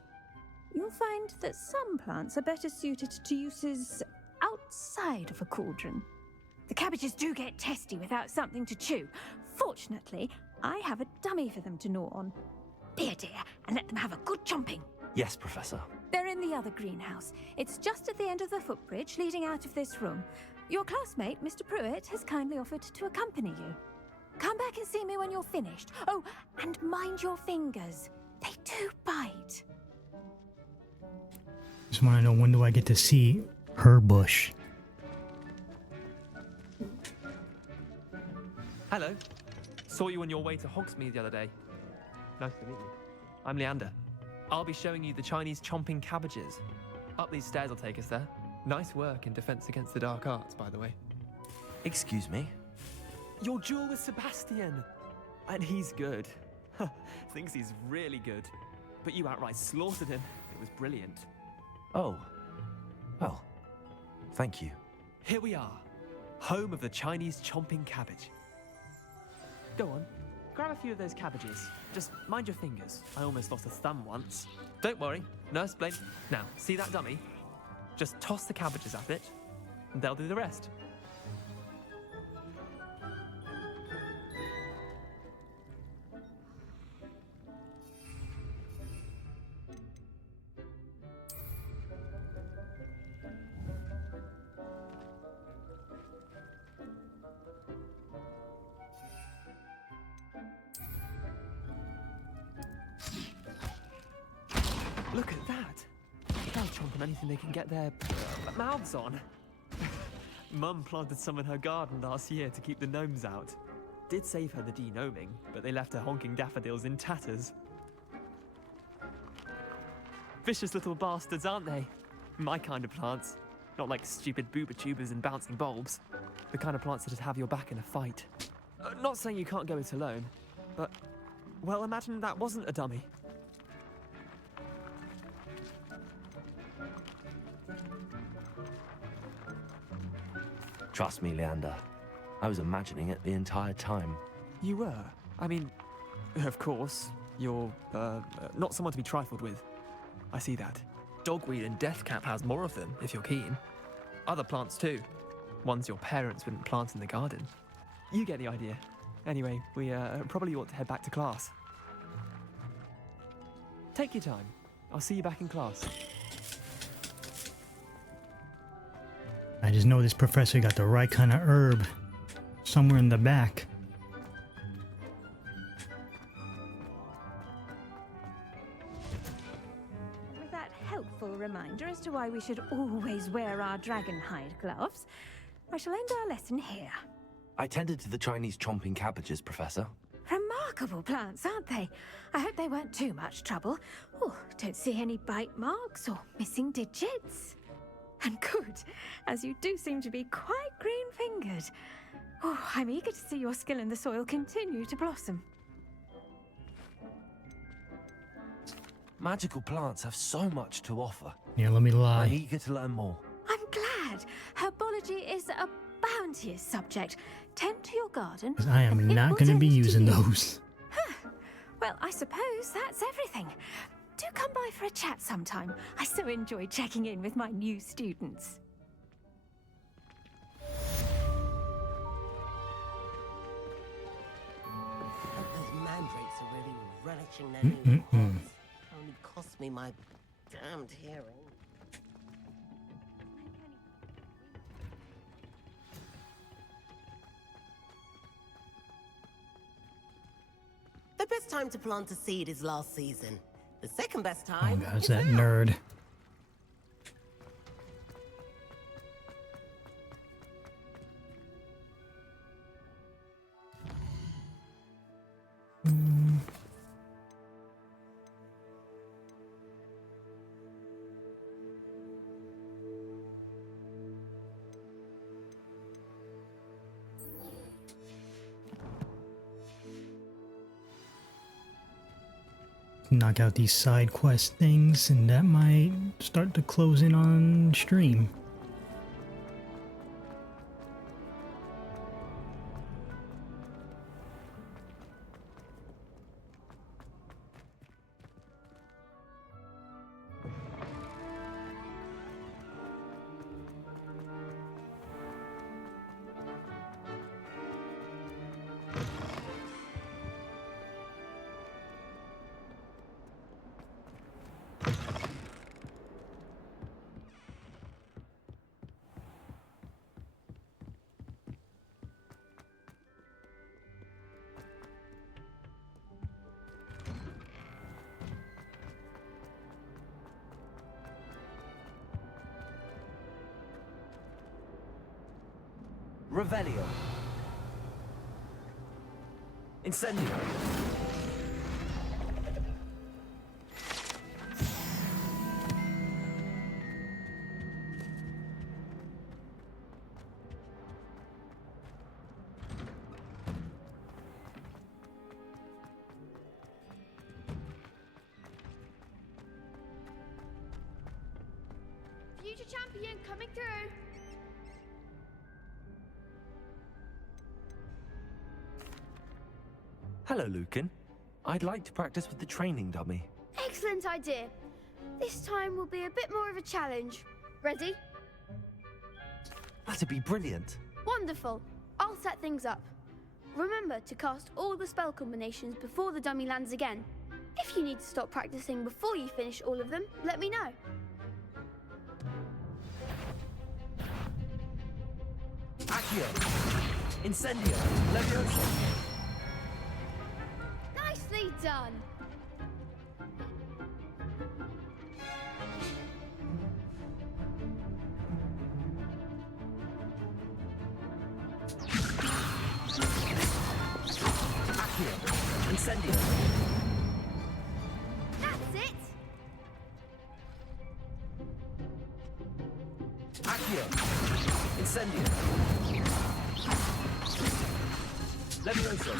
You'll find that some plants are better suited to uses outside of a cauldron. The cabbages do get testy without something to chew. Fortunately, I have a dummy for them to gnaw on. Be a dear and let them have a good chomping. Yes, Professor. They're in the other greenhouse. It's just at the end of the footbridge leading out of this room. Your classmate, Mr. Pruitt, has kindly offered to accompany you. Come back and see me when you're finished. Oh, and mind your fingers. They do bite. Just want to know, when do I get to see her bush? Hello. Saw you on your way to Hogsmeade the other day. Nice to meet you. I'm Leander. I'll be showing you the Chinese chomping cabbages. Up these stairs will take us there. Nice work in Defense Against the Dark Arts, by the way. Excuse me? Your duel with Sebastian! And he's good. Thinks he's really good. But you outright slaughtered him. It was brilliant. Oh. Well, thank you. Here we are. Home of the Chinese chomping cabbage. Go on. Grab a few of those cabbages. Just mind your fingers. I almost lost a thumb once. Don't worry. Nurse blame. Now, see that dummy? Just toss the cabbages at it, and they'll do the rest. Look at that! They'll chomp on anything they can get their mouths on. Mum planted some in her garden last year to keep the gnomes out. Did save her the de-gnoming, but they left her honking daffodils in tatters. Vicious little bastards, aren't they? My kind of plants. Not like stupid booba tubers and bouncing bulbs. The kind of plants that'd have your back in a fight. Not saying you can't go it alone, but, well, imagine that wasn't a dummy. Trust me, Leander. I was imagining it the entire time. You were? I mean, of course, you're, not someone to be trifled with. I see that. Dogweed and deathcap has more of them, if you're keen. Other plants too. Ones your parents wouldn't plant in the garden. You get the idea. Anyway, we probably ought to head back to class. Take your time. I'll see you back in class. I just know this professor got the right kind of herb somewhere in the back. With that helpful reminder as to why we should always wear our dragon hide gloves, I shall end our lesson here. I tended to the Chinese chomping cabbages, Professor. Remarkable plants, aren't they? I hope they weren't too much trouble. Oh, don't see any bite marks or missing digits. And good, as you do seem to be quite green-fingered. Oh, I'm eager to see your skill in the soil continue to blossom. Magical plants have so much to offer. Yeah, let me lie. I'm eager to learn more. I'm glad. Herbology is a bounteous subject. Tend to your garden. 'Cause I am not going to be using those. Well, I suppose that's everything. Do come by for a chat sometime. I so enjoy checking in with my new students. Those mandrakes are really relishing their new pods. Only cost me my damned hearing. The best time to plant a seed is last season. The second best Oh time. god, it's that nerd. Knock out these side quest things, and that might start to close in on stream. Revelio. Incendio. Future champion coming through. Hello, Lucan. I'd like to practice with the training dummy. Excellent idea. This time will be a bit more of a challenge. Ready? That'd be brilliant. Wonderful. I'll set things up. Remember to cast all the spell combinations before the dummy lands again. If you need to stop practicing before you finish all of them, let me know. Accio. Incendio. Leviosa. Nicely done. Accio. Incendio. That's it. Accio. Incendio. Levioso.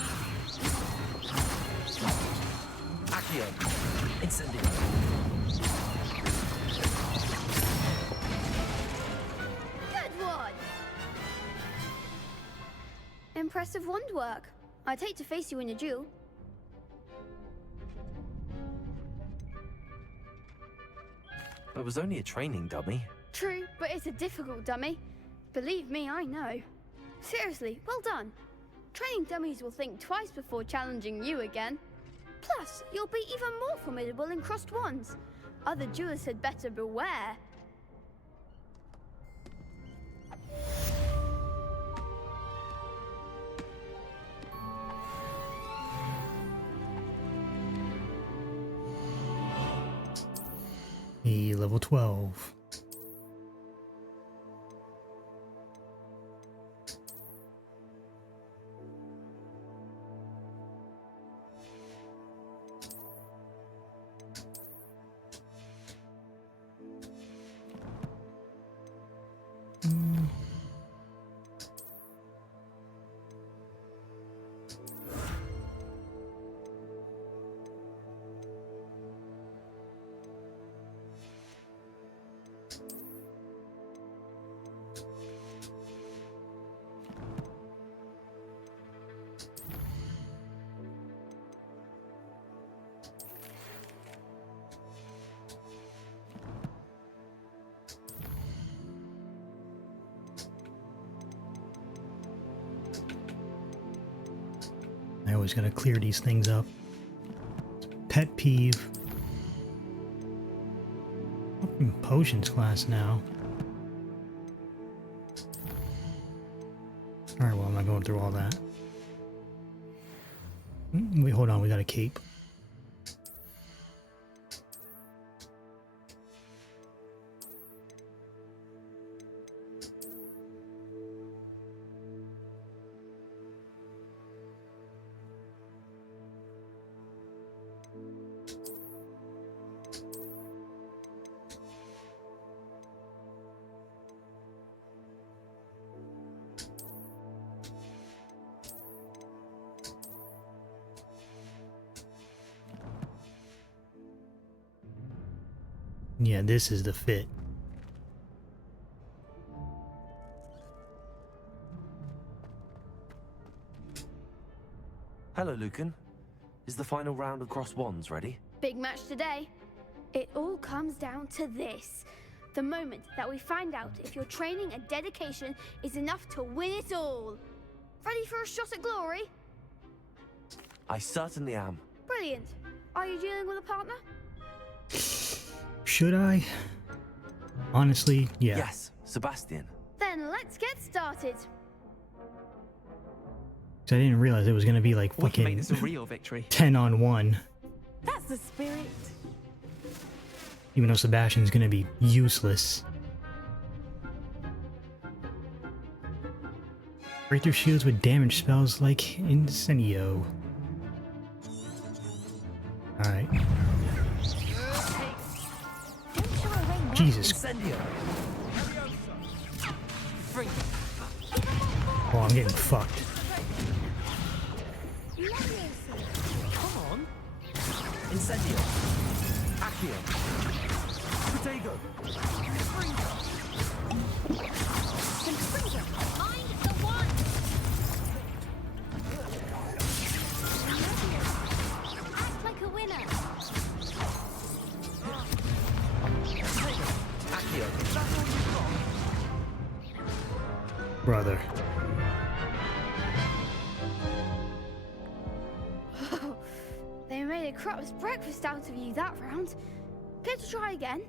Accio. Incendio. Good one! Impressive wand work. I'd hate to face you in a duel. It was only a training dummy. True, but it's a difficult dummy. Believe me, I know. Seriously, well done. Training dummies will think twice before challenging you again. Plus, you'll be even more formidable in crossed wands. Other duelists had better beware. Level 12. I always gotta clear these things up. Pet peeve. Up in potions class now. Alright, well, I'm not going through all that. Wait, hold on, we got a cape. Yeah, this is the fit. Hello, Lucan. Is the final round of cross wands ready? Big match today. It all comes down to this. The moment that we find out if your training and dedication is enough to win it all. Ready for a shot at glory? I certainly am. Brilliant. Are you dealing with a partner? Should I? Honestly, yeah. Yes, Sebastian. Then let's get started. So I didn't realize it was gonna be like We can make fucking this a real victory. 10 on 1. That's the spirit. Even though Sebastian's gonna be useless. Break their shields with damage spells like Incendio. Alright. Jesus. Incendio. Oh, I'm getting fucked. Come on. Incendio. Accio. Protego. Mind the one. Act like a winner. Brother. They made a crap's breakfast out of you that round. Care to try again?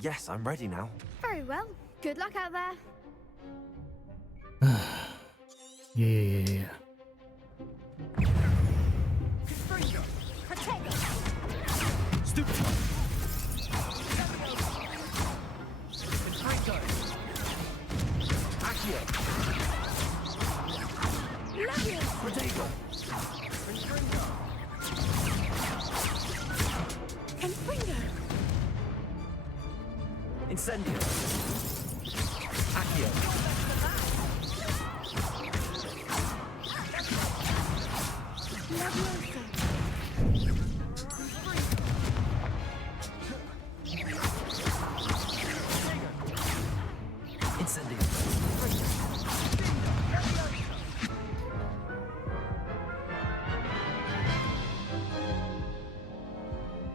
Yes, I'm ready now. Very well. Good luck out there. Yeah. Stupid. Accio. Protego. Incendio. Accio. Incendio.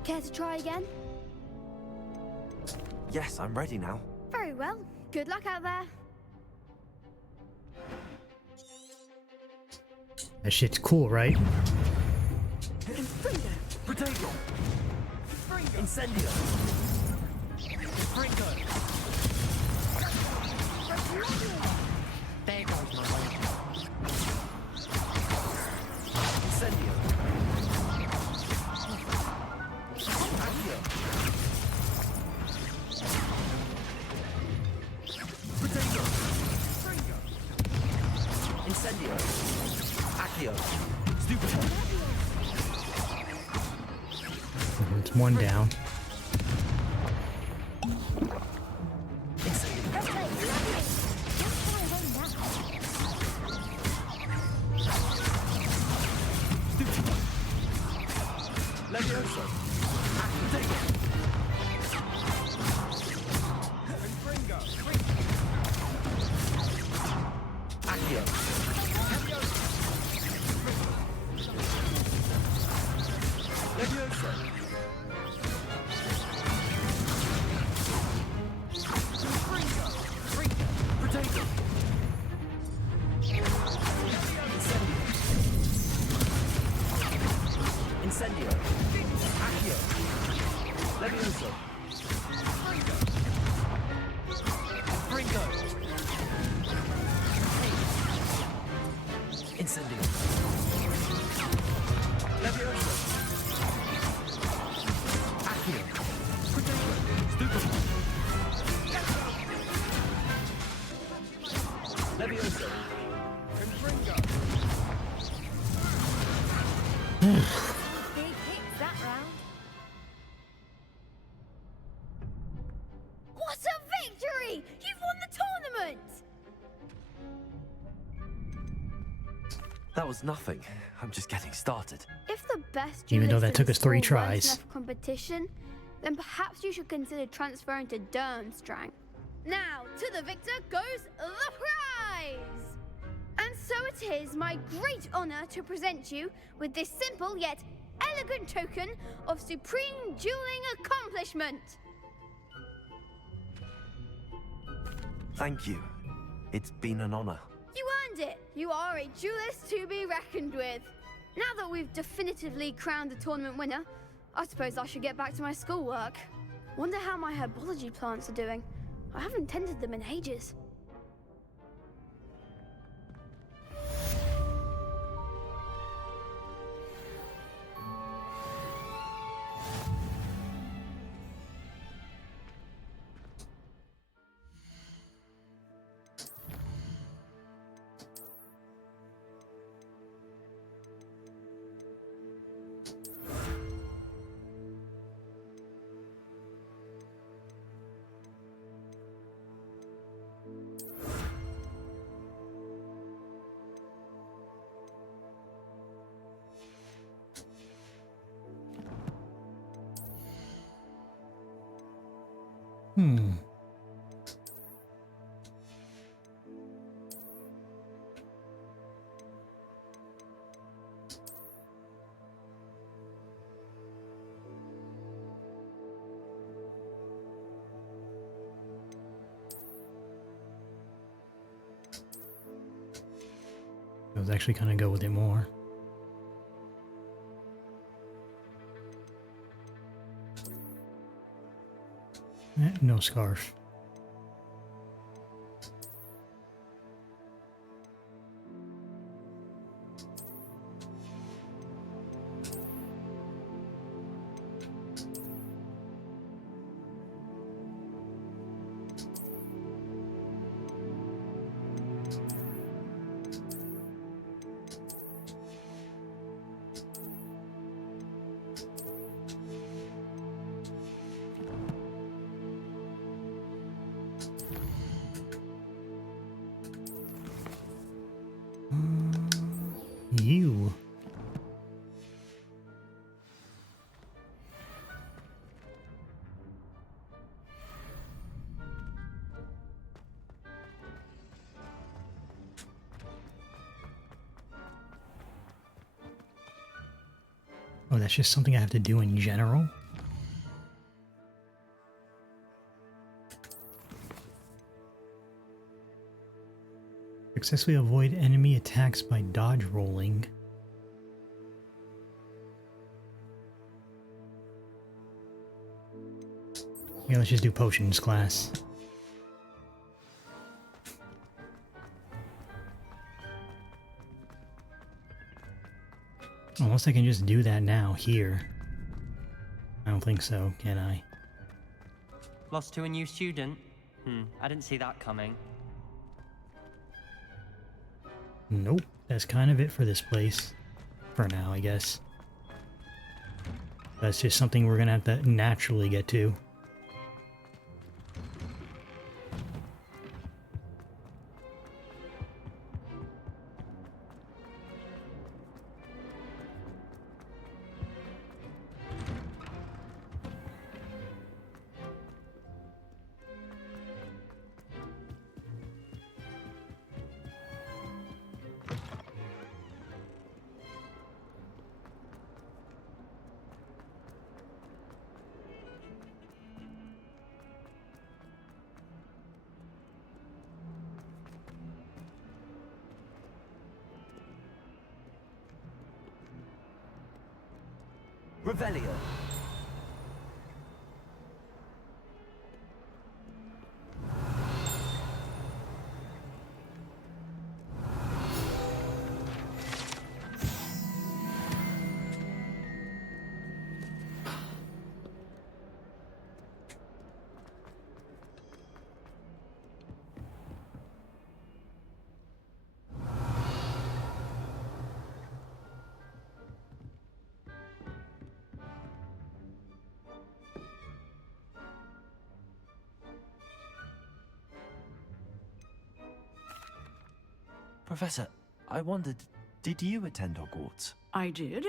Care to try again? Yes, I'm ready now. Very well. Good luck out there. That shit's cool, right? Protego. Incendio. Fringo. There goes my way. Incendio. Accio. Protego. Incendio. Accio. Stupid. It's one down. Levioso. Accio. Fringo. Accio. Levioso. Protego. Incendio. Accio. Levioso. Fringo. Incendio. Levioso. Accio. Protego. Stupid. Levioso. Confringo. Big hits that round. What a victory! You've won the tournament! That was nothing. I'm just getting started. If the best Even though duelist that in took the us 3 school weren't tries. enough competition, then perhaps you should consider transferring to Durmstrang. Now, to the victor goes the prize! And so it is my great honor to present you with this simple yet elegant token of supreme dueling accomplishment. Thank you. It's been an honor. You earned it! You are a duelist to be reckoned with. Now that we've definitively crowned the tournament winner, I suppose I should get back to my schoolwork. Wonder how my herbology plants are doing. I haven't tended them in ages. I was actually kind of go with it more. No scarf. Oh, that's just something I have to do in general? Successfully avoid enemy attacks by dodge rolling. Yeah, let's just do potions class. Unless I can just do that now, here. I don't think so, can I? Lost to a new student? I didn't see that coming. Nope, that's kind of it for this place. For now, I guess. That's just something we're gonna have to naturally get to. Revelio. Professor, I wondered, did you attend Hogwarts? I did.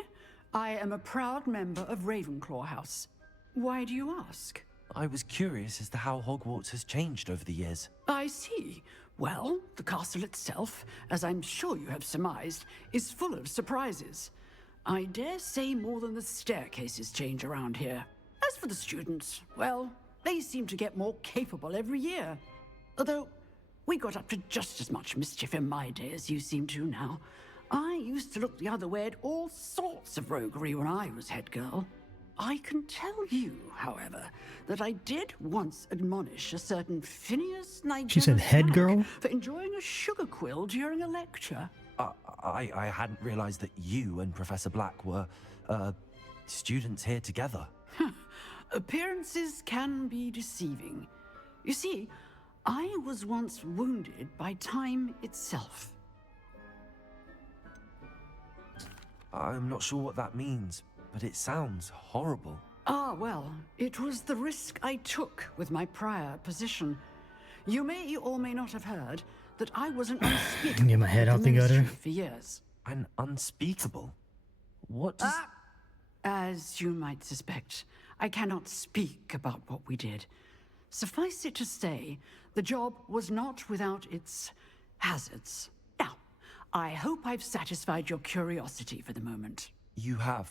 I am a proud member of Ravenclaw House. Why do you ask? I was curious as to how Hogwarts has changed over the years. I see. Well, the castle itself, as I'm sure you have surmised, is full of surprises. I dare say more than the staircases change around here. As for the students, well, they seem to get more capable every year. Although, we got up to just as much mischief in my day as you seem to now. I used to look the other way at all sorts of roguery when I was head girl. I can tell you, however, that I did once admonish a certain Phineas Nigel She said head girl? for enjoying a sugar quill during a lecture. I hadn't realized that you and Professor Black were, students here together. Appearances can be deceiving. You see, I was once wounded by time itself. I'm not sure what that means, but it sounds horrible. Ah, well, it was the risk I took with my prior position. You may or may not have heard that I was an unspeakable Get my head out the gutter. for years. An unspeakable? What does... As you might suspect, I cannot speak about what we did. Suffice it to say, the job was not without its hazards. Now, I hope I've satisfied your curiosity for the moment. You have.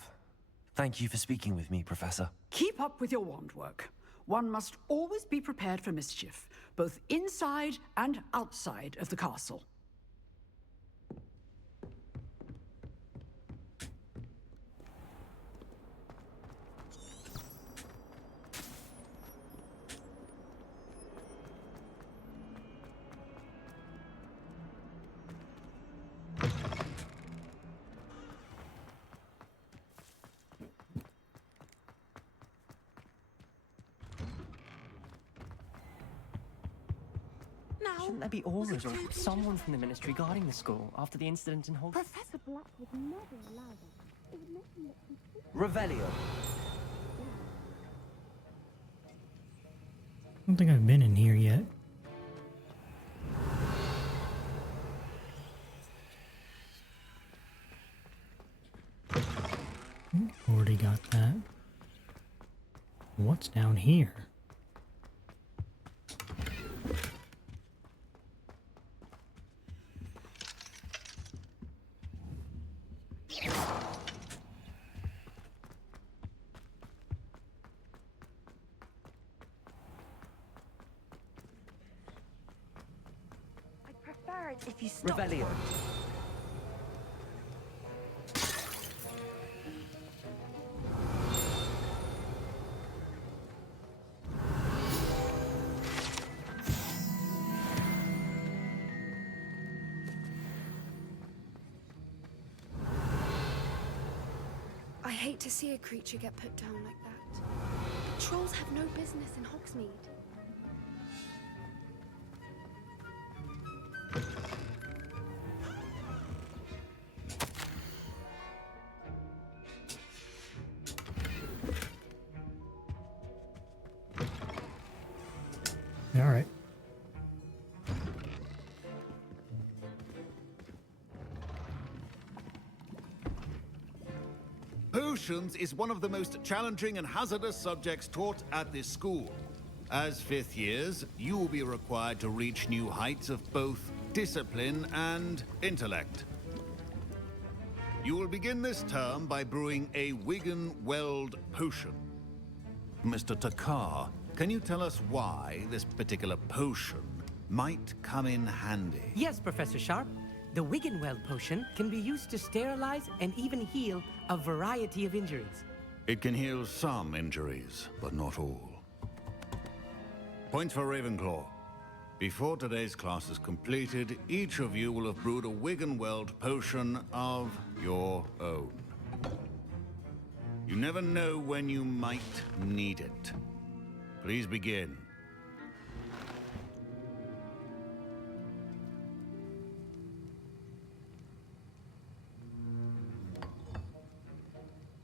Thank you for speaking with me, Professor. Keep up with your wand work. One must always be prepared for mischief, both inside and outside of the castle. Shouldn't there be orders or someone from the ministry guarding the school after the incident in Hogwarts? Professor Black would never allow that. It would make him look completely... Revelio. I don't think I've been in here yet. Already got that. What's down here? scared if you stop. Revelio. I hate to see a creature get put down like that. Trolls have no business in Hogsmeade. All right. Potions is one of the most challenging and hazardous subjects taught at this school. As fifth years, you will be required to reach new heights of both discipline and intellect. You will begin this term by brewing a Wigan-Weld potion. Mr. Takar, can you tell us why this particular potion might come in handy? Yes, Professor Sharp. The Wigan-Weld potion can be used to sterilize and even heal a variety of injuries. It can heal some injuries, but not all. Points for Ravenclaw. Before today's class is completed, each of you will have brewed a Wigan-Weld potion of your own. You never know when you might need it. Please begin.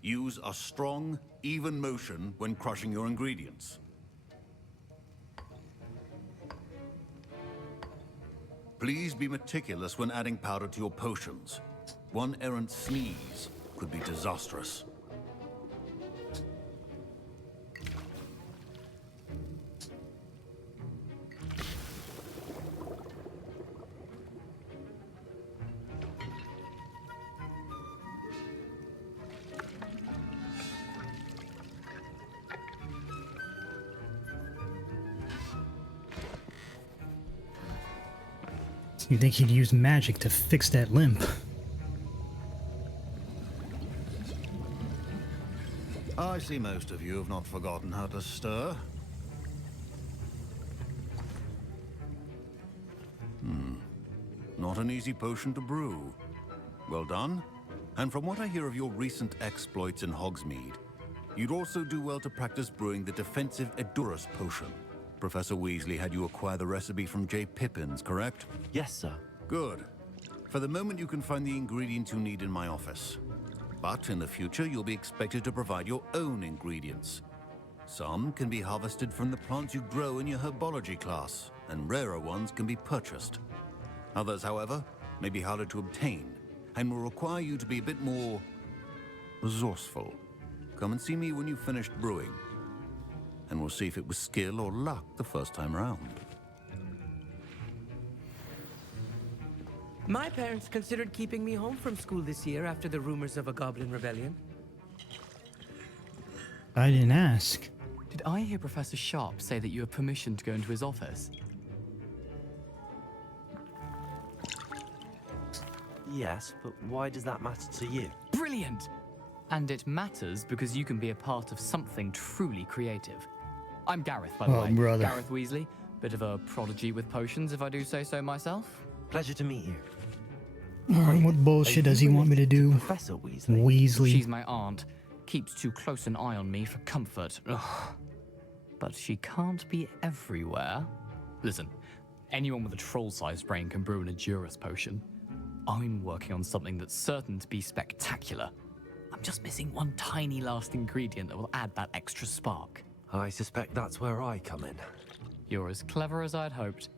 Use a strong, even motion when crushing your ingredients. Please be meticulous when adding powder to your potions. One errant sneeze could be disastrous. You think he'd use magic to fix that limp? I see most of you have not forgotten how to stir. Not an easy potion to brew. Well done. And from what I hear of your recent exploits in Hogsmeade, you'd also do well to practice brewing the defensive Edurus potion. Professor Weasley had you acquire the recipe from J. Pippin's, correct? Yes, sir. Good. For the moment, you can find the ingredients you need in my office. But in the future, you'll be expected to provide your own ingredients. Some can be harvested from the plants you grow in your herbology class, and rarer ones can be purchased. Others, however, may be harder to obtain, and will require you to be a bit more resourceful. Come and see me when you've finished brewing, and we'll see if it was skill or luck the first time around. My parents considered keeping me home from school this year after the rumors of a goblin rebellion. I didn't ask. Did I hear Professor Sharp say that you have permission to go into his office? Yes, but why does that matter to you? Brilliant! And it matters because you can be a part of something truly creative. I'm Gareth, by the way. Brother. Gareth Weasley. Bit of a prodigy with potions, if I do say so myself. Pleasure to meet you. What bullshit does he want me to do? Professor Weasley. She's my aunt. Keeps too close an eye on me for comfort. Ugh. But she can't be everywhere. Listen, anyone with a troll-sized brain can brew an Edurus potion. I'm working on something that's certain to be spectacular. I'm just missing one tiny last ingredient that will add that extra spark. I suspect that's where I come in. You're as clever as I'd hoped.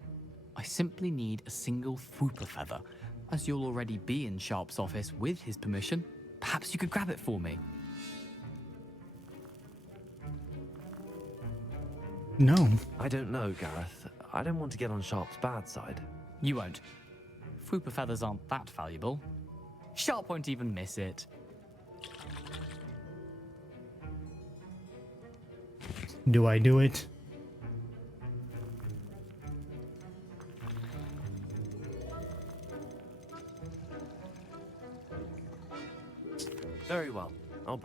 I simply need a single Fwooper feather. As you'll already be in Sharp's office with his permission, perhaps you could grab it for me. No. I don't know, Gareth. I don't want to get on Sharp's bad side. You won't. Fwooper feathers aren't that valuable. Sharp won't even miss it. Do I do it?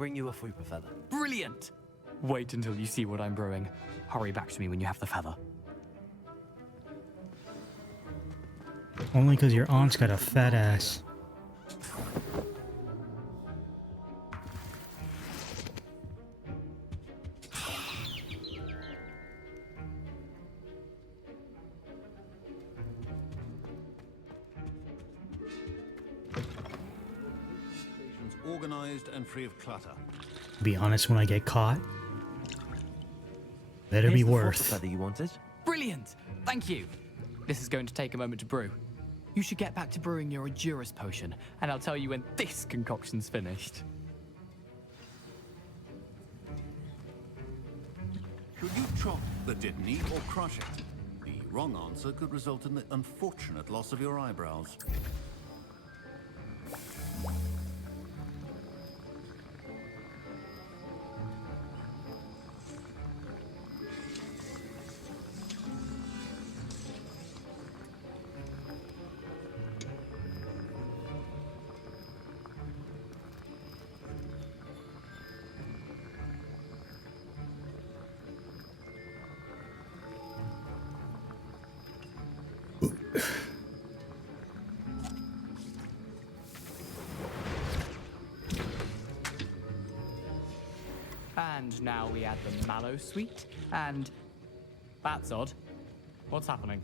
bring you a fupa feather. Brilliant! Wait until you see what I'm brewing. Hurry back to me when you have the feather. Only because your aunt's got a fat ass. Organized and free of clutter. Be honest, when I get caught, better Here's be the worth. fupa feather you wanted. Brilliant! Thank you. This is going to take a moment to brew. You should get back to brewing your Adurus potion, and I'll tell you when this concoction's finished. Should you chop the Dittany or crush it? The wrong answer could result in the unfortunate loss of your eyebrows. And now we add the mallow sweet, and... That's odd. What's happening?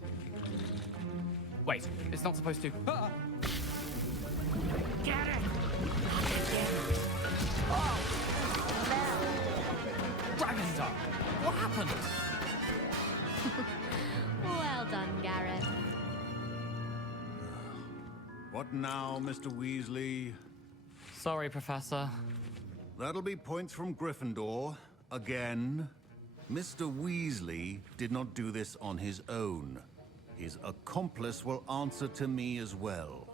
Wait, it's not supposed to... Ah! Get it! Oh! Dragon Dog! What happened? Well done, Garrett. What now, Mr. Weasley? Sorry, Professor. That'll be points from Gryffindor. Again. Mr. Weasley did not do this on his own. His accomplice will answer to me as well.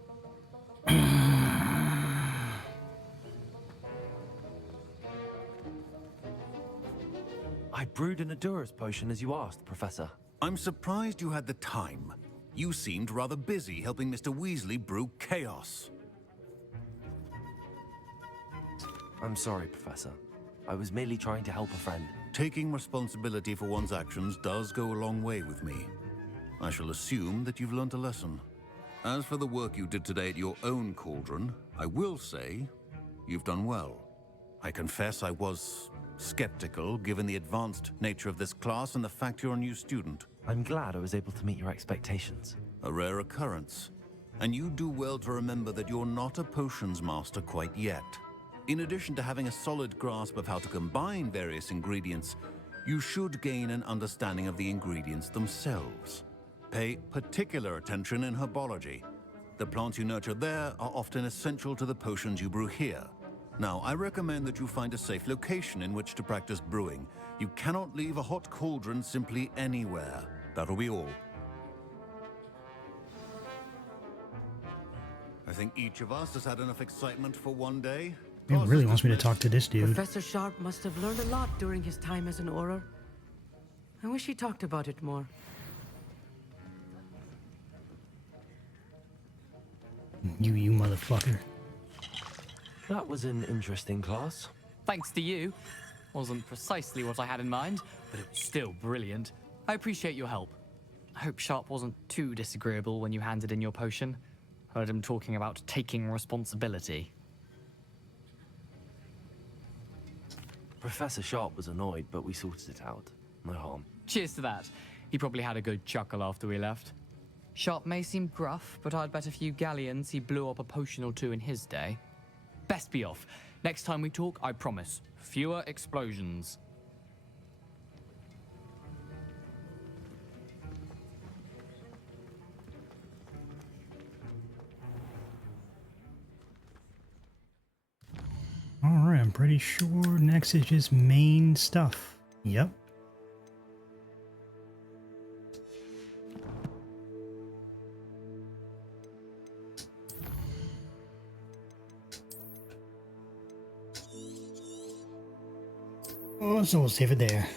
I brewed an Adurus potion as you asked, Professor. I'm surprised you had the time. You seemed rather busy helping Mr. Weasley brew chaos. I'm sorry, Professor. I was merely trying to help a friend. Taking responsibility for one's actions does go a long way with me. I shall assume that you've learnt a lesson. As for the work you did today at your own cauldron, I will say you've done well. I confess I was skeptical given the advanced nature of this class and the fact you're a new student. I'm glad I was able to meet your expectations. A rare occurrence. And you do well to remember that you're not a potions master quite yet. In addition to having a solid grasp of how to combine various ingredients, you should gain an understanding of the ingredients themselves. Pay particular attention in herbology. The plants you nurture there are often essential to the potions you brew here. Now, I recommend that you find a safe location in which to practice brewing. You cannot leave a hot cauldron simply anywhere. That'll be all. I think each of us has had enough excitement for one day. He really wants me to talk to this dude. Professor Sharp must have learned a lot during his time as an Auror. I wish he talked about it more. You motherfucker. That was an interesting class. Thanks to you. Wasn't precisely what I had in mind, but it was still brilliant. I appreciate your help. I hope Sharp wasn't too disagreeable when you handed in your potion. Heard him talking about taking responsibility. Professor Sharp was annoyed, but we sorted it out. No harm. Cheers to that. He probably had a good chuckle after we left. Sharp may seem gruff, but I'd bet a few galleons he blew up a potion or two in his day. Best be off. Next time we talk, I promise, fewer explosions. Alright, I'm pretty sure next is just main stuff. Yep. Oh, so we'll save it there.